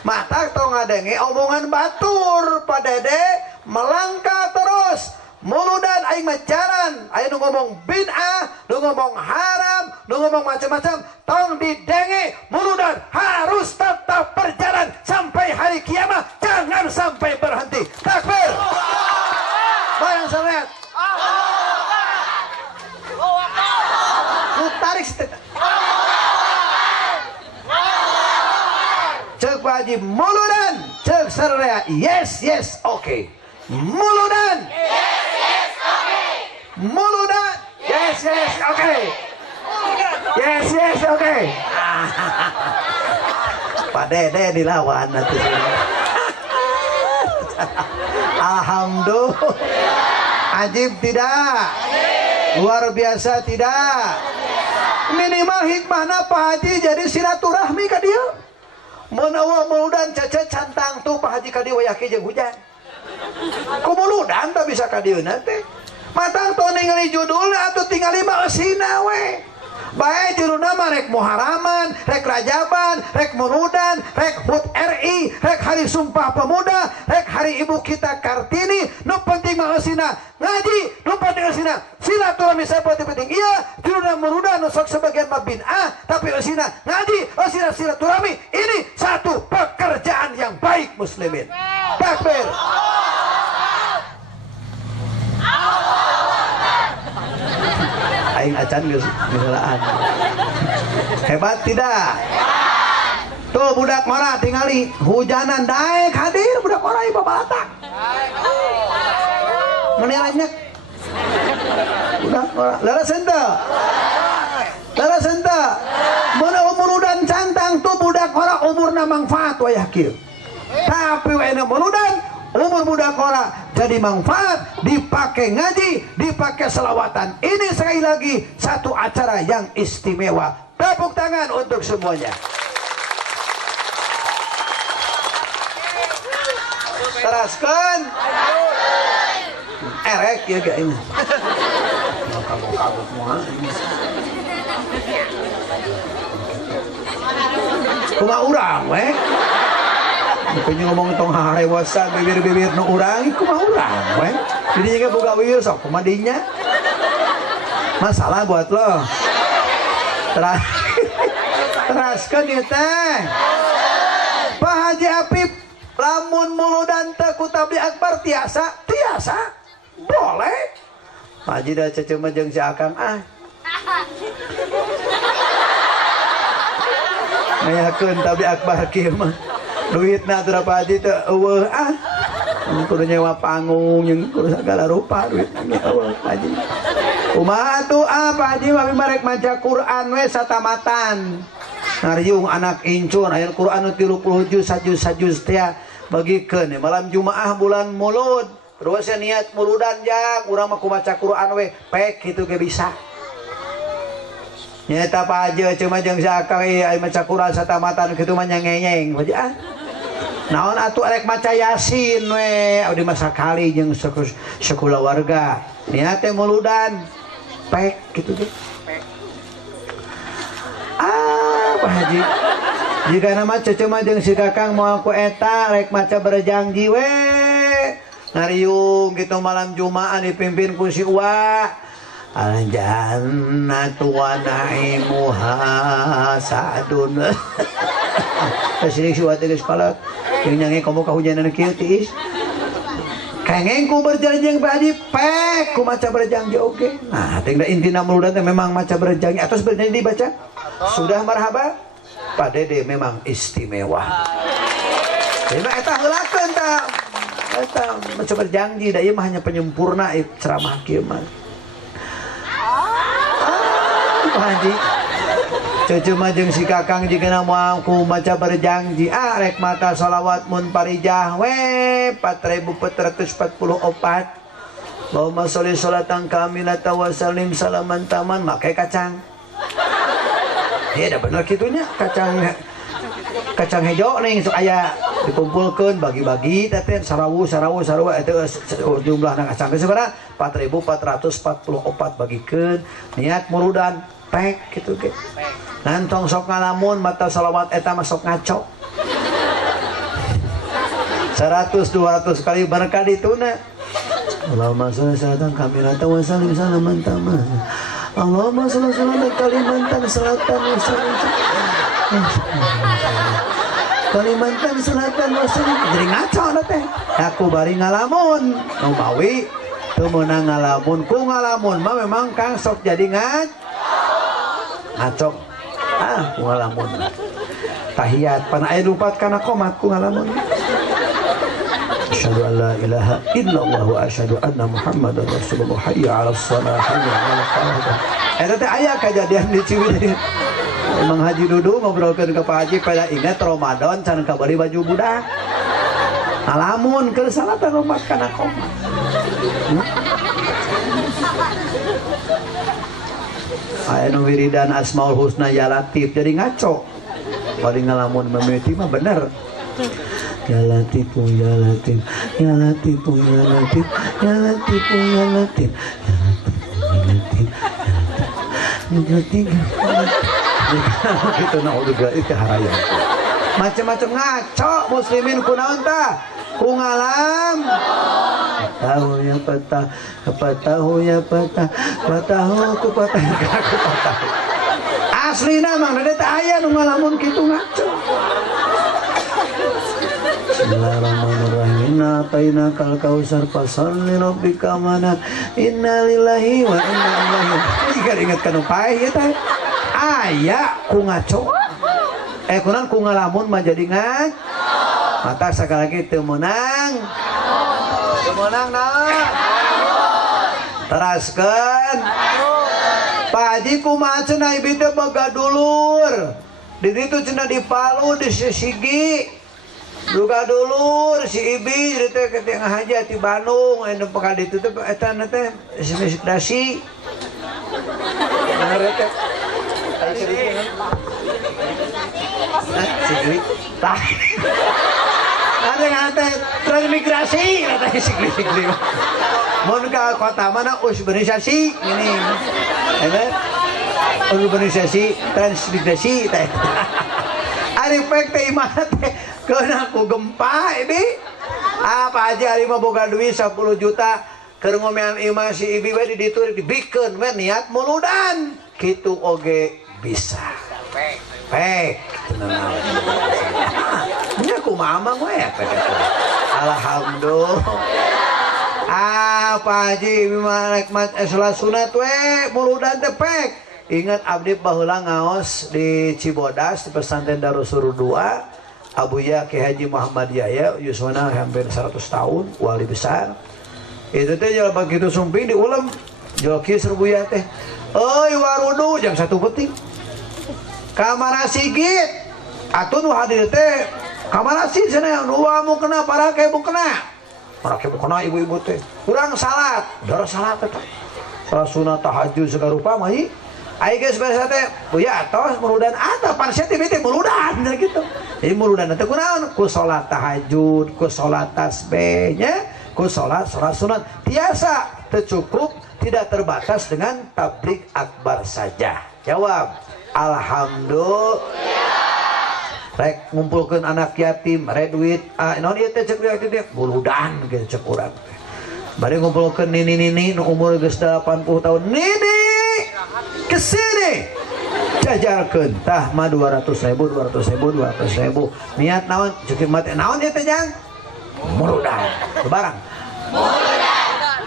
Mata tong ngadenge omongan batur padede melangkah terus. Muludan aing mah jalan, aing nu ngomong bid'ah, nu ngomong haram, nu ngomong macam-macam, tong didenge. Muludan harus tetap berjalan sampai hari kiamat, jangan sampai berhenti. Takbir. Bayang salat. Lu tarik setek. Cek wajib muludan, cek sararea. Yes, yes, okay. Muludan. Muludan. Yes, yes, okay. Yes, yes, okay. Pak Dede dilawan nanti. Alhamdulillah. Ajib tidak? Luar biasa tidak? Minimal hikmahna Pak Haji jadi silaturahmi ka dieu. Menawa muludan cece cantang tuh Pak Haji ka dieu yaki jeung hujan. Kumuludan tak bisa ka dieu nanti. Matang tuh ningali judulnya atau tinggal 5 esina we. Bae judulna mah rek Muharaman, rek Rajaban, rek Muludan, rek HUT RI, rek Hari Sumpah Pemuda, rek Hari Ibu kita Kartini. Nu penting mah esina ngaji, nu penting esina silaturahmi sapoe penting. Iya, judulna Muludan nu sok sebagian mah bid'ah, tapi esina ngaji, esina silaturahmi. Ini satu pekerjaan yang baik muslimin. Takbir. Aing acan geus gelaan. Hebat tidak? Tuh budak mara tingali hujanan daek hadir budak mara ieu babalatak. Menilainya budak mara leres henteu? Leres henteu? Mun umurudan cantang tuh budak mara umurna manfaat wayah kieu. Tapi tapi wena muludan umur budak ora jadi manfaat, dipakai ngaji, dipakai selawatan. Ini sekali lagi satu acara yang istimewa. Tepuk tangan untuk semuanya. Teraskan erek ya gak ini kuma urang weh punya ngomong tong harewasan bibir-bibir no urang kuma urang weh jadi juga buka wir sok kumadinya masalah buat lo teraskan ya teh Pak Haji Apip lamun muludan teu ku tabligh akbar tiasa boleh Pak Haji da cecema jeung si Akang ngayakeun tabligh akbar kieu mah duitna teu Pak Haji teu eueuh kudu nyewa panggung jeung kudu sagala rupa duitna ge eueuh Pak Haji kumaha atuh Pak Haji mah marek maca Quran we satamatan ngariung anak incun aya Quran 30 juz sajuz teh bagikeun malam Jumaah bulan Mulud terus niat muludan jang urang mah kumaca Quran we pek kitu ge bisa nyata Pak Haji cuma jeung sakal aya maca Quran satamatan kitu mah nyengeng naon atuh arek maca Yasin we abdi mah sakali jeung sakula warga niat teh muludan pek kitu ge Pak Haji jika nama cecema jeung si Kakang mau aku eta rek maca berjanji we ngariung gitu malam Jumaah dipimpin ku si Uwa al-jannatu wa na'imuha sa'dun kasih si Uwa teh sekolah yang nyanyi kamu kahujanan kieu tiis kengeng ku berjanji jeung Pak Haji pek ku maca berjanji oge nah teh intina muludan teh memang maca berjanji atos berjanji dibaca sudah marhaba Pak Dede memang istimewa. Jadi eta heulakeun tah. Eta maca berjanji da ieu mah hanya penyempurna ceramah kieu mah. Pak Haji. Cucu mah jeung si Kakang jigana moal ku maca berjanji rek mata shalawat mun parijah we 4444. Allahumma sholli sholatan kamilatan wa sallim salaman taman make kacang. Ya dah bener kitunya kacang hijau nih sok aya dikumpulkan bagi-bagi teh sarawu itu jumlah kacang sebenarnya 4444 bagikeun niat muludan pek gitu ge nantong sok ngalamun mata salawat eta mah sok ngaco 100-200 kali berkah dituna Allahumma sholli salatan kamilatan wa sallim salaman taman Allahumma sholli ala Kalimantan Selatan Kalimantan Selatan jadi ngaco teh aku bari ngalamun nu bawi teu meunang ngalamun ku ngalamun mah memang Kang sok jadi ngaco ku ngalamun tahiyat pan aya lupat kana qomat ku ngalamun asyhadu an la ilaha illallah wa asyhadu anna muhammadar rasulullah hayya 'alas shalah hayya 'alal falah eta teh aya kejadian di Ciwidey Mang Haji Dudu ngobrolkeun ka Pak Haji pada ingat Ramadan can kabari baju budak ngalamun keur salatan lompat kana qomat aya nu wiridan Asmaul Husna ya Latif jadi ngaco bari ngalamun memeti mah bener Ya Latifu ya Latif ya Latifu ya Latif ya Latifu ya Latif ya Latif gitu naudzubillah itu harayan macam-macam ngaco muslimin kunaon tah ku ngalam tahu ya patah tahu ya patah ku patah aslina mang da teh aya nu ngalamun kitu ngaco Bismillahirrahmanirrahim. Inna atainakal kautsar fasalli rabbika manat. Inna lillahi wa inna ilaihi raji'un. Ingat kana paeh ieu teh. Aya ku ngaco. Kunaon ku ngalamun mah jadi ngaco. Mata sakali lagi teu meunang. Teu meunang naon? Teraskeun. Pak Haji kumaha cenah ieu teh boga dulur. Di ditu cenah di Palu di Sisigi. Duga dulur si Ibi jadi teh ke tengah aja di Bandung anu pekan itu teh eta teh dasi. Bener teh. Ai serius. Sigli. Tah. Ada transmigrasi katanya sigli. Mun ka kota mana urbanisasi ini. Ada urbanisasi transmigrasi teh. Ari pek teh imah teh keuna ku gempa Ibi. Apa aja ari mah boga duit 10 juta keur ngomean imah si Ibi we di ditu dibikeun we niat muludan. Kitu oge bisa. Pek. Nya kumaha mah we pek. Alhamdulillah. Apa Haji Ibi mah nikmat salat sunat we muludan teh pek. Ingat abdi baheula ngaos di Cibodas di pesantren Darussudur 2 Abuya Ki Haji Muhammad Yahya yuswana hampir 100 tahun wali besar. Itu teh jalan begitu sumping di ulam joki serbuya teh. Euy warudu jam 1 penting. Kamana sigit atuh nu hadir teh kamana sigit cenah nu mu kena parake mu kena. Parake mu kena ibu-ibu teh. Kurang salat, darah salat teh. Salat sunat tahajud sagarupa mah ieu. Ayo guys biasa teh, buya tos muludan atau pansia teh muludan gitu. Jadi muludan teh kunaon? Ku salat tahajud, ku salat tasbihnya, ku salat sunat. Tiasa tercukup, tidak terbatas dengan tablik akbar saja. Jawab, alhamdulillah. Rek ngumpulkeun anak yatim, rek duit, non ieu teh cek duit teh muludan gitu cek urang. Bari ngumpulkeun nini nu umur geus 80 tahun. Nini kesini jajarkeun tah mah 200.000 niat naon cukup mate naon ieu teh jang muludan barang muludan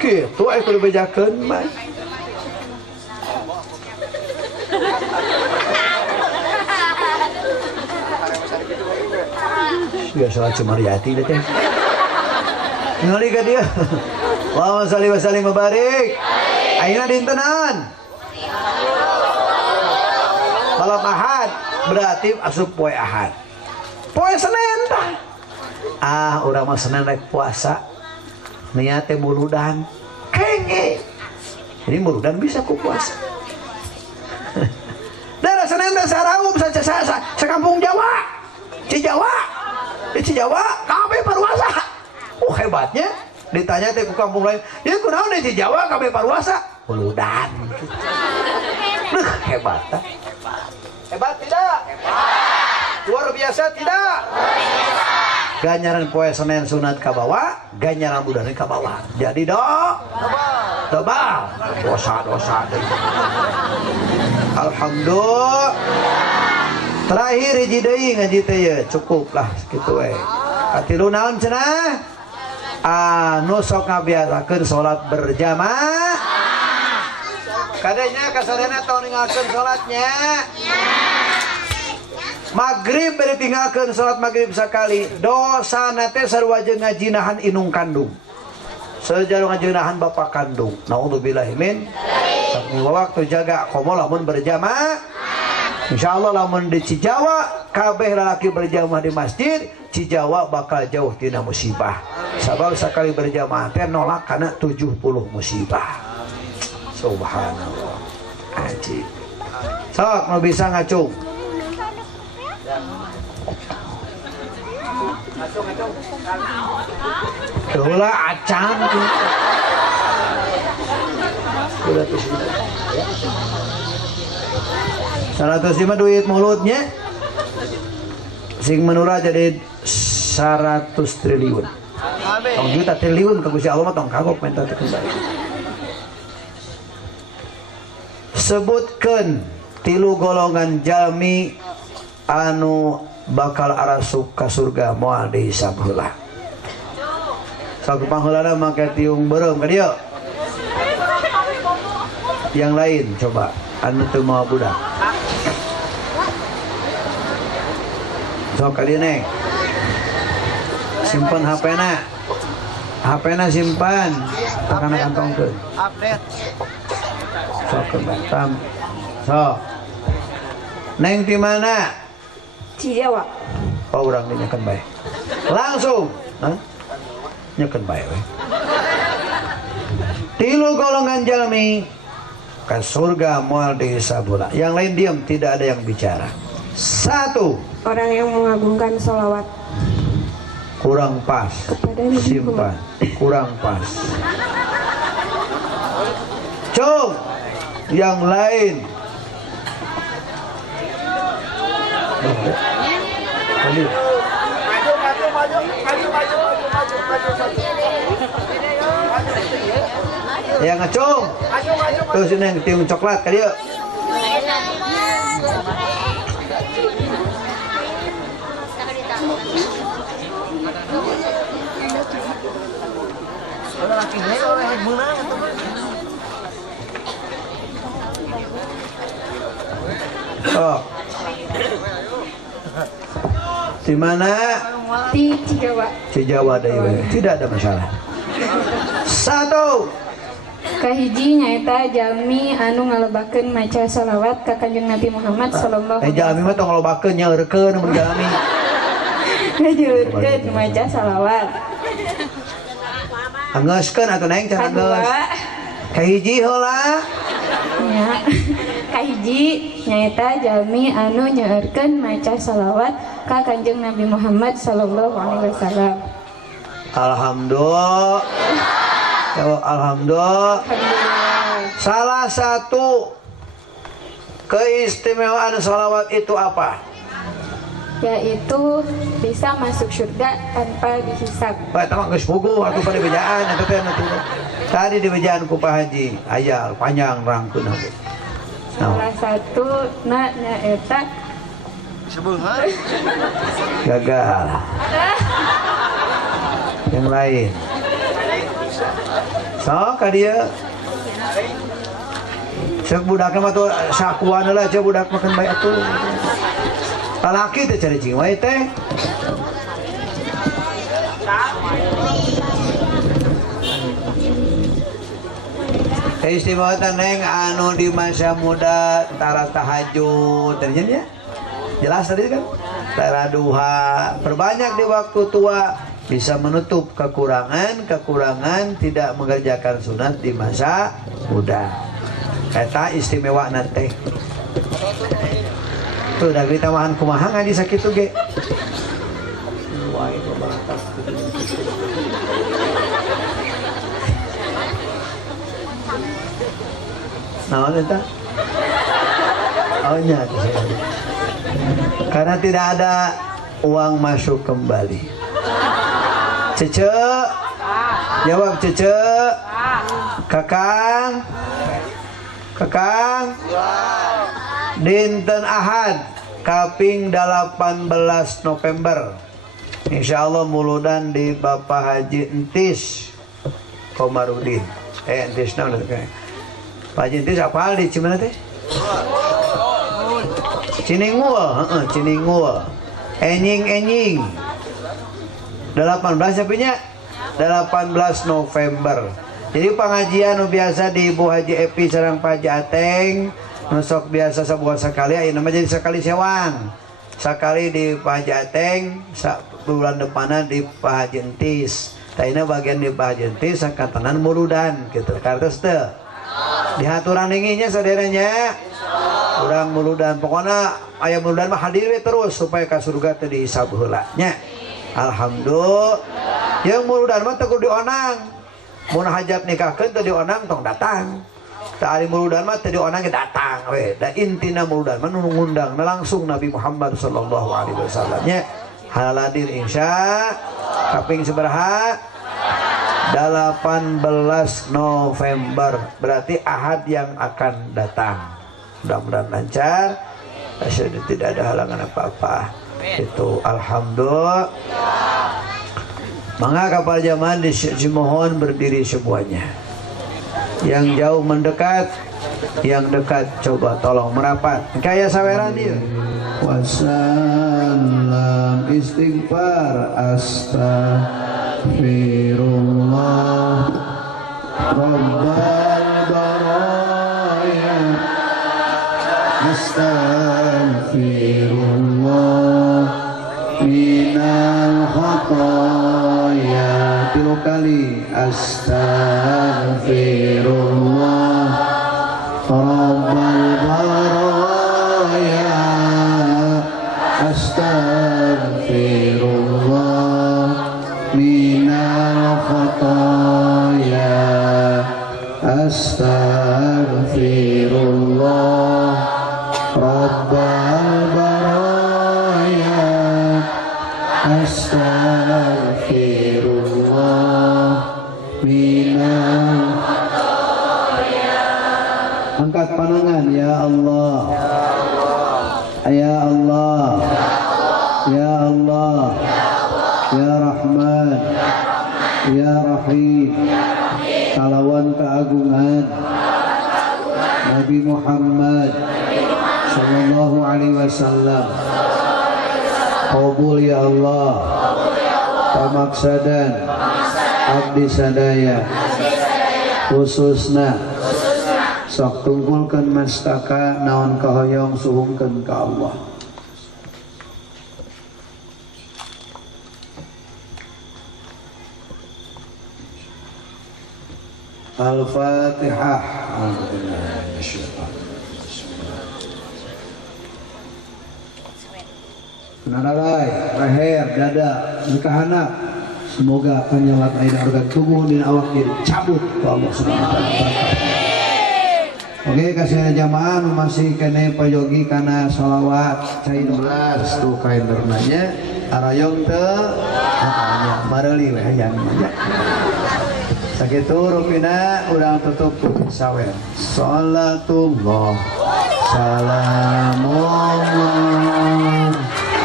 kitu aya kudu bejakeun mah biasa Cumariati teh ngali ka dia Allahumma shalli wa sallim wa barik. Ayeuna dinten naon? Malam Ahad berarti asup poe Ahad. Poe Senin tah. Urang mah Senin rek puasa. Niat teh muludan. Kenge. Jadi muludan bisa ku puasa. Daerah Senin teh saraup sakampung Jawa. Cijawa. Di Cijawa kabeh paruasa. Hebatnya. Ditanya teh ku kampung lain, ya kunaon di Jawa kabeh paruasa? Muludan. Hebat. Hebat tidak? Hebat. Luar biasa tidak? Luar biasa. Ganjaran poe Senin sunat ka bawah, ganjaran muludan ka bawah. Jadi tebal. Dosa-dosa. Alhamdulillah. Terakhir hiji deui ngaji teh ye, cukup lah kitu we. Katilu naon cenah? Anu sok ngabiasakeun salat berjamaah. Kadenya kasadana tong ninggalkeun salatnya. Magrib bari tinggalkeun salat magrib sakali. Dosana teh sarua jeung ngajinahan inung kandung. Sajarong ngajinahan bapak kandung. Naudzubillahi min. Waktu jaga komo lamun berjamaah. Insyaallah lamun di Cijawa kabeh lalaki berjamaah di masjid, Cijawa bakal jauh tina musibah. Sabab sekali berjamaah teh nolak kana 70 musibah. Subhanallah. Ajib. Sok nu bisa ngacung. Dola acan. Salah mah duit mulutnya sing menurut jadi 100 triliun. Tong juta triliun ka Gusti Allah mah tong kagok menta teh kembali. Sebutkeun 3 golongan jalmi anu bakal arasuk ka surga moal dihisab heula. Sok pangheulana make tiung beureum ka dieu. Yang lain coba anu teu moal budak. Sok kali neng simpan HP-na simpan takana kantongkeun update sok ke Batam sok neng di mana Cijawa. Oh urang dinyakeun bae. Langsung, nyakeun bae we. 3 golongan jalmi ke surga moal dihisab heula. Yang lain diam, tidak ada yang bicara. 1, Orang yang mengagungkan sholawat kurang pas. kepada Nabi Simpan, kurang pas. Cung, yang lain. Maju. Yang ngacung. Terus ini yang tiung coklat kali yuk. Oh. Di mana? di Cijawa. Cijawa deui. Tidak ada masalah. 1, Kahiji nyaeta jalmi anu ngalebakeun maca sholawat ka Kanjeng Nabi Muhammad sallallahu alaihi jalmi mah tong ngalobakeun nya eureukeun mun jalmi. Ngajulkeun maca sholawat. Anggeuskeun atuh neng can anggeus. Kadua Kahiji heula. nya kahiji nyaeta jalmi anu nyeurkeun maca sholawat ka Kanjeng Nabi Muhammad sallallahu alaihi wasallam. Alhamdulillah. Alhamdulillah. Salah satu keistimewaan sholawat itu apa? Yaitu bisa masuk surga tanpa dihisab. Pak tamang geus puguh atuh pada bejaan eta teh tadi di bejaan ku Pak Haji aya panjang rangkeun heuh. Salah satu nyaeta gagal. Yang lain. So ka dia. Cek budakna mah tuh sakuan lah cek budak makan bae atuh. Lalaki teh cari cing wae teh. Keistimewaan neng anu di masa muda tara tahajud terjadi ya. Jelas tadi kan? Tara duha, perbanyak di waktu tua bisa menutup kekurangan tidak mengerjakan sunat di masa muda. Eta istimewa nanti. Tuh udah kita mahan kumaha ngaji sakitu ge. Naon eta? Oh nya. Karena tidak ada uang masuk kembali. Cece, jawab Cece. Kakang, dinten Ahad kaping 18 November Insya Allah muludan di Bapak Haji Entis Komarudin. Entis naon teh? Pak Haji Entis apal di Cimana teh? Ciningul, Ciningul. Enying. 18 sapinya 18 November. Jadi pengajian biasa di Ibu Haji Epi sareng Pak Haji Ateng nusok biasa sebulan sekali ayeuna mah jadi sekali sewang. Sekali di Pak Haji Ateng, bulan depanan di Pak Haji Entis. Taina bagian di Pak Haji Entis angkatanan muludan gitu. Kartos teu. Di haturan ninginya saudaranya. Urang muludan pokoknya aya muludan mah hadir we terus supaya ka surga teh dihisab heula nya. Alhamdulillah. Yang muludan mah teu kudu dionang. Mun hajat nikahkeun teu dionang tong datang. Teu ari muludan mah teu dionang ge datang we. Da intina muludan mah nu ngundang langsung Nabi Muhammad sallallahu alaihi wasallam nya. Haladir insya kaping sabaraha 18 November berarti Ahad yang akan datang. Mudah-mudahan lancar, tidak ada halangan apa-apa. Itu alhamdulillah. Maka kapal zaman dimohon berdiri semuanya. Yang jauh mendekat, yang dekat coba tolong merapat. Kayak saweran dia. Wassalam istighfar astaghfirullah Rabbal baraya astaghfirullah minal khotoya. 3 kali. Astaghfirullah Rabbal baraya. Astaghfirullah minal khotoya. Astaghfirullah Rabbal baraya. Astaghfirullah minal. Angkat pandangan. Ya Allah, ya Allah, ya Allah, ya Rahman, ya Rahim. Salawan keagungan Nabi Muhammad sallallahu alaihi wasallam. Qabul ya Allah pamaksadan abdi sadaya khususna sok tunggulkeun mastaka naon kahoyong suhungkeun ka Allah. Al-Fatihah. Nararai, leher, dada, nikahana, semoga penyewat air organ tubuh dan awak dicabut ke Allah Subhanahu wa taala. Oke, kasih jamaah masih kene payogi kana sholawat cai 12 tuh kalendernya arayong teu katanya mareli we hayang aja. Sakitu rupina urang tutup sawer. Salatullah salamullah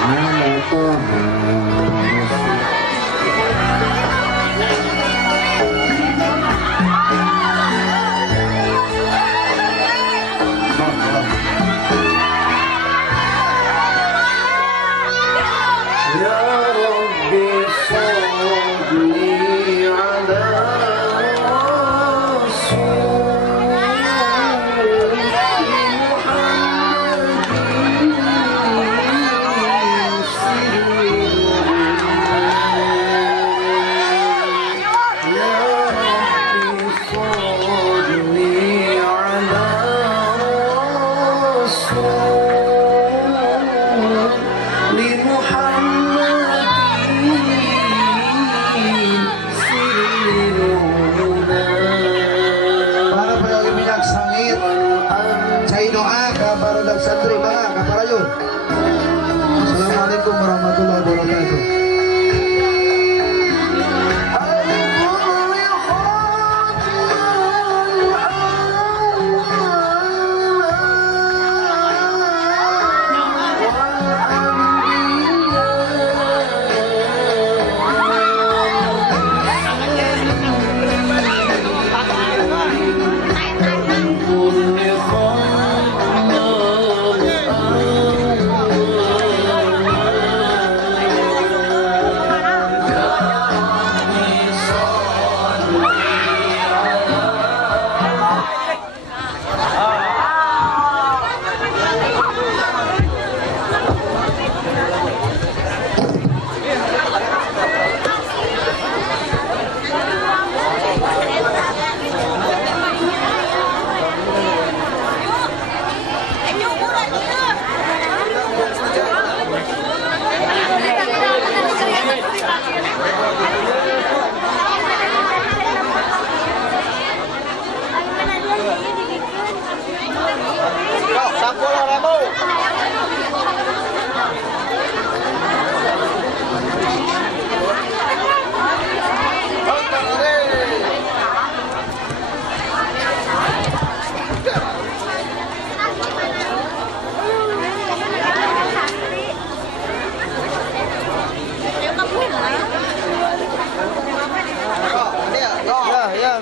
ala Tuhan. Assalamualaikum warahmatullahi wabarakatuh.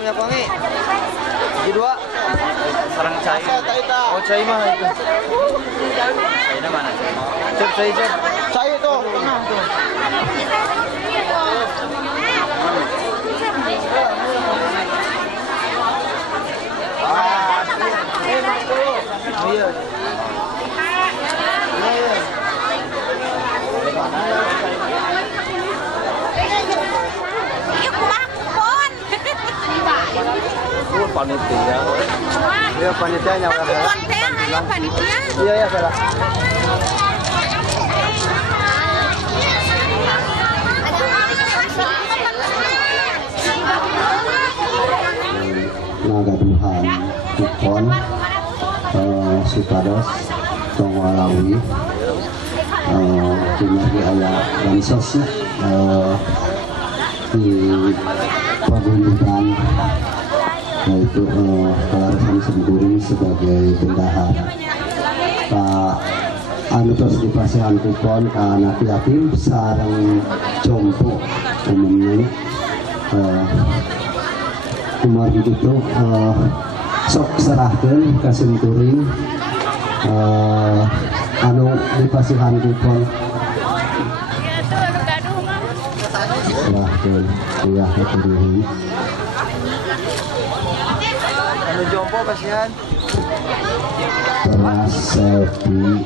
minyak wangi. Biji 2. Sarang cai. Oh, cai mah itu. Cai mana? Cep cai cep. Cai itu tengah tuh. Enak tuh. Iya. Iya. Panitia. Iya panitianya udah. Hanya panitia. Iya ya salah. Ngagaduhan kupon supados tong walawi kumari aya bansosnya di paguyuban yaitu Kelarasan Sendiri sebagai bendahara. Pak anu tos dipasihan kupon ka anak yatim sareng jompo umumnya umur itu sok serahkan ke simkuring anu dipasihan kupon serahkan iya hati Anu jompo kasihan. beras sepi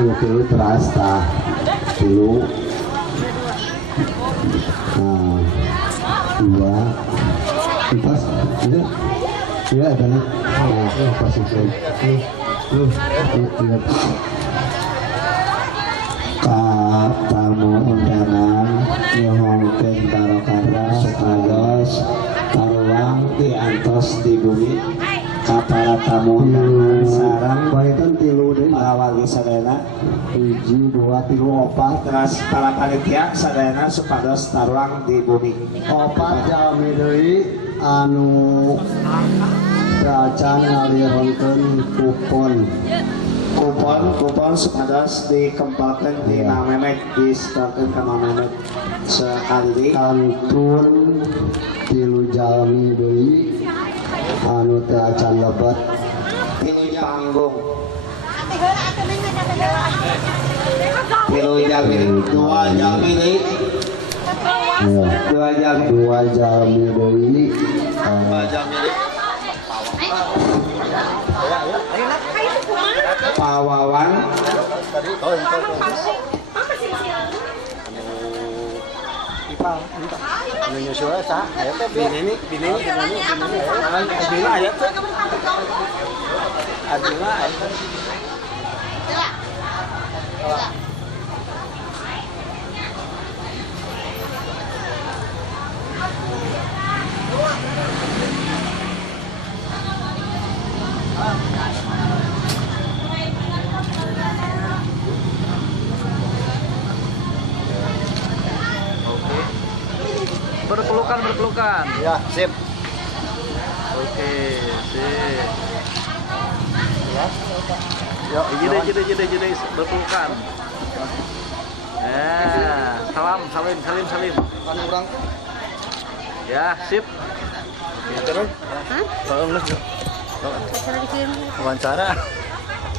bu tilu beras tah tilu dua empat iya ada nih pasti tamu undangan nyohongkeun tarokara supados taruang diantos di bumi para tamu undangan sareng baitan tilu deui para wargi sadayana 1 2 3 4 teras para panitia sadayana supados taruang di bumi 4 jalmi deui anu racan ngalirongkeun kupon supados dikempalkeun di Memet disetorkeun ka Memet sekali kantun tilu jalmi deui anu teu acan lebet tilu panggung tilu jalmi dua jalmi deui dua jalmi deui pawawan Nyusul sa, aya teh bini adina aya teh. Adina aya teh. Berpelukan. Ya, sip. Oke, sip. Ya, jadi berpelukan. Ya, salim. Orang. Ya, sip. Terus? Hah? Wawancara.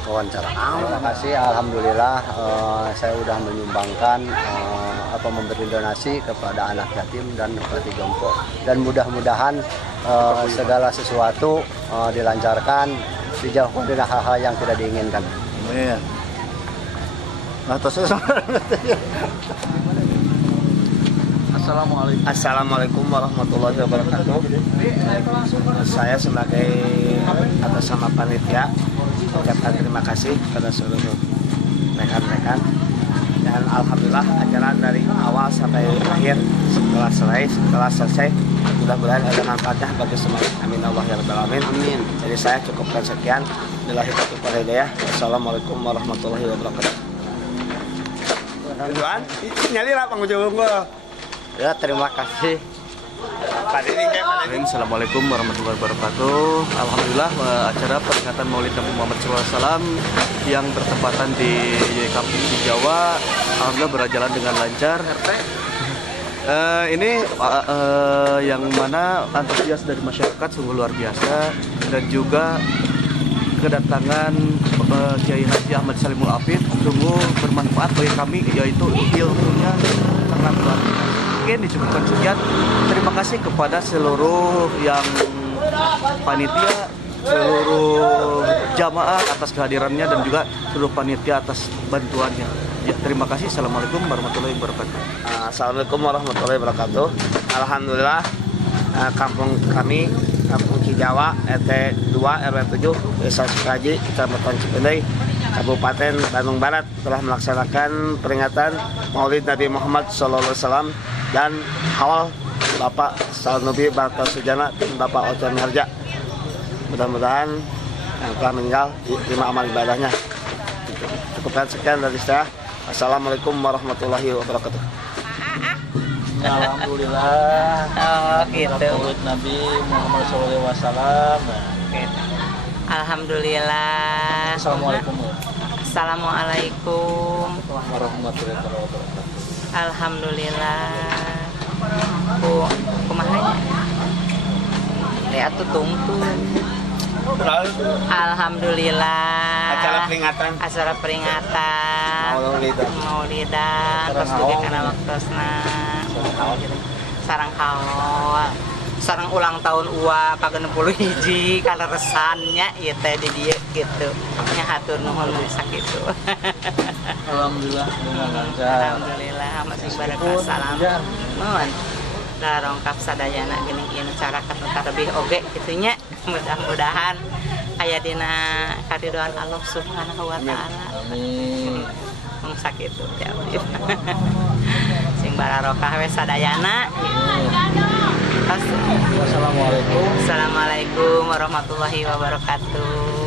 Terima kasih, alhamdulillah saya sudah menyumbangkan memberi donasi kepada anak yatim dan panti jompo, dan mudah-mudahan segala sesuatu dilancarkan, dijauhkan dari hal-hal yang tidak diinginkan. Amin. Assalamualaikum warahmatullahi wabarakatuh. Saya sebagai atas nama panitia ucapkan terima kasih kepada seluruh rekan-rekan, dan alhamdulillah acara dari awal sampai akhir setelah selesai mudah-mudahan ada manfaatnya bagi semua. Amin Allah ya rabbal alamin. Amin. Jadi saya cukupkan sekian. Billahi taufiq wal hidayah. Assalamualaikum warahmatullahi wabarakatuh. Tujuan nyali lah pengunjung gua. Ya, terima kasih. Assalamualaikum warahmatullahi wabarakatuh. Alhamdulillah acara peringatan Maulid Nabi Muhammad SAW yang bertepatan di Kampung Jawa alhamdulillah berjalan dengan lancar. Ini yang mana antusias dari masyarakat sungguh luar biasa, dan juga kedatangan Kiai Haji Ahmad Salimul Afid sungguh bermanfaat bagi kami, yaitu ilmunya sangat luar biasa. yakin disebutkan sekian. Terima kasih kepada seluruh yang panitia, seluruh jamaah atas kehadirannya dan juga seluruh panitia atas bantuannya. Ya, terima kasih. Assalamualaikum warahmatullahi wabarakatuh. Assalamualaikum warahmatullahi wabarakatuh. Alhamdulillah, kampung kami, Kampung Cijawa, RT 2 RW 7, Desa Sukaji, Kecamatan Cipendei, Kabupaten Bandung Barat telah melaksanakan peringatan Maulid Nabi Muhammad SAW dan haul Bapak Sanubi Barta Sujana dan Bapak Ocon Harja. Mudah-mudahan yang telah meninggal diterima amal ibadahnya. Cukupkan sekian dari saya. Assalamualaikum warahmatullahi wabarakatuh. Alhamdulillah. Oh gitu. Maulid Nabi Muhammad SAW. Alhamdulillah. Assalamualaikum Assalamualaikum. warahmatullahi wabarakatuh. Alhamdulillah. Kumahanya. Lihat tuh tungtung. Alhamdulillah. Acara peringatan. Maulidan. Terus juga karena waktosna. Sarang haul. Sarang ulang tahun UA ka-60 hiji kana resannya ieu teh di dieu gitu. Nya hatur nuhun sakitu. Alhamdulillah dengan lancar. Alhamdulillah masih barakah salam. Nuhun. Da rongkap sadayana geuning ieu cara lebih oge kitu nya. Mudah-mudahan aya dina karidhoan Allah Subhanahu wa taala. Amin. Mung sakitu teh abdi. Sing barokah we sadayana. Wassalamualaikum. Assalamualaikum warahmatullahi wabarakatuh.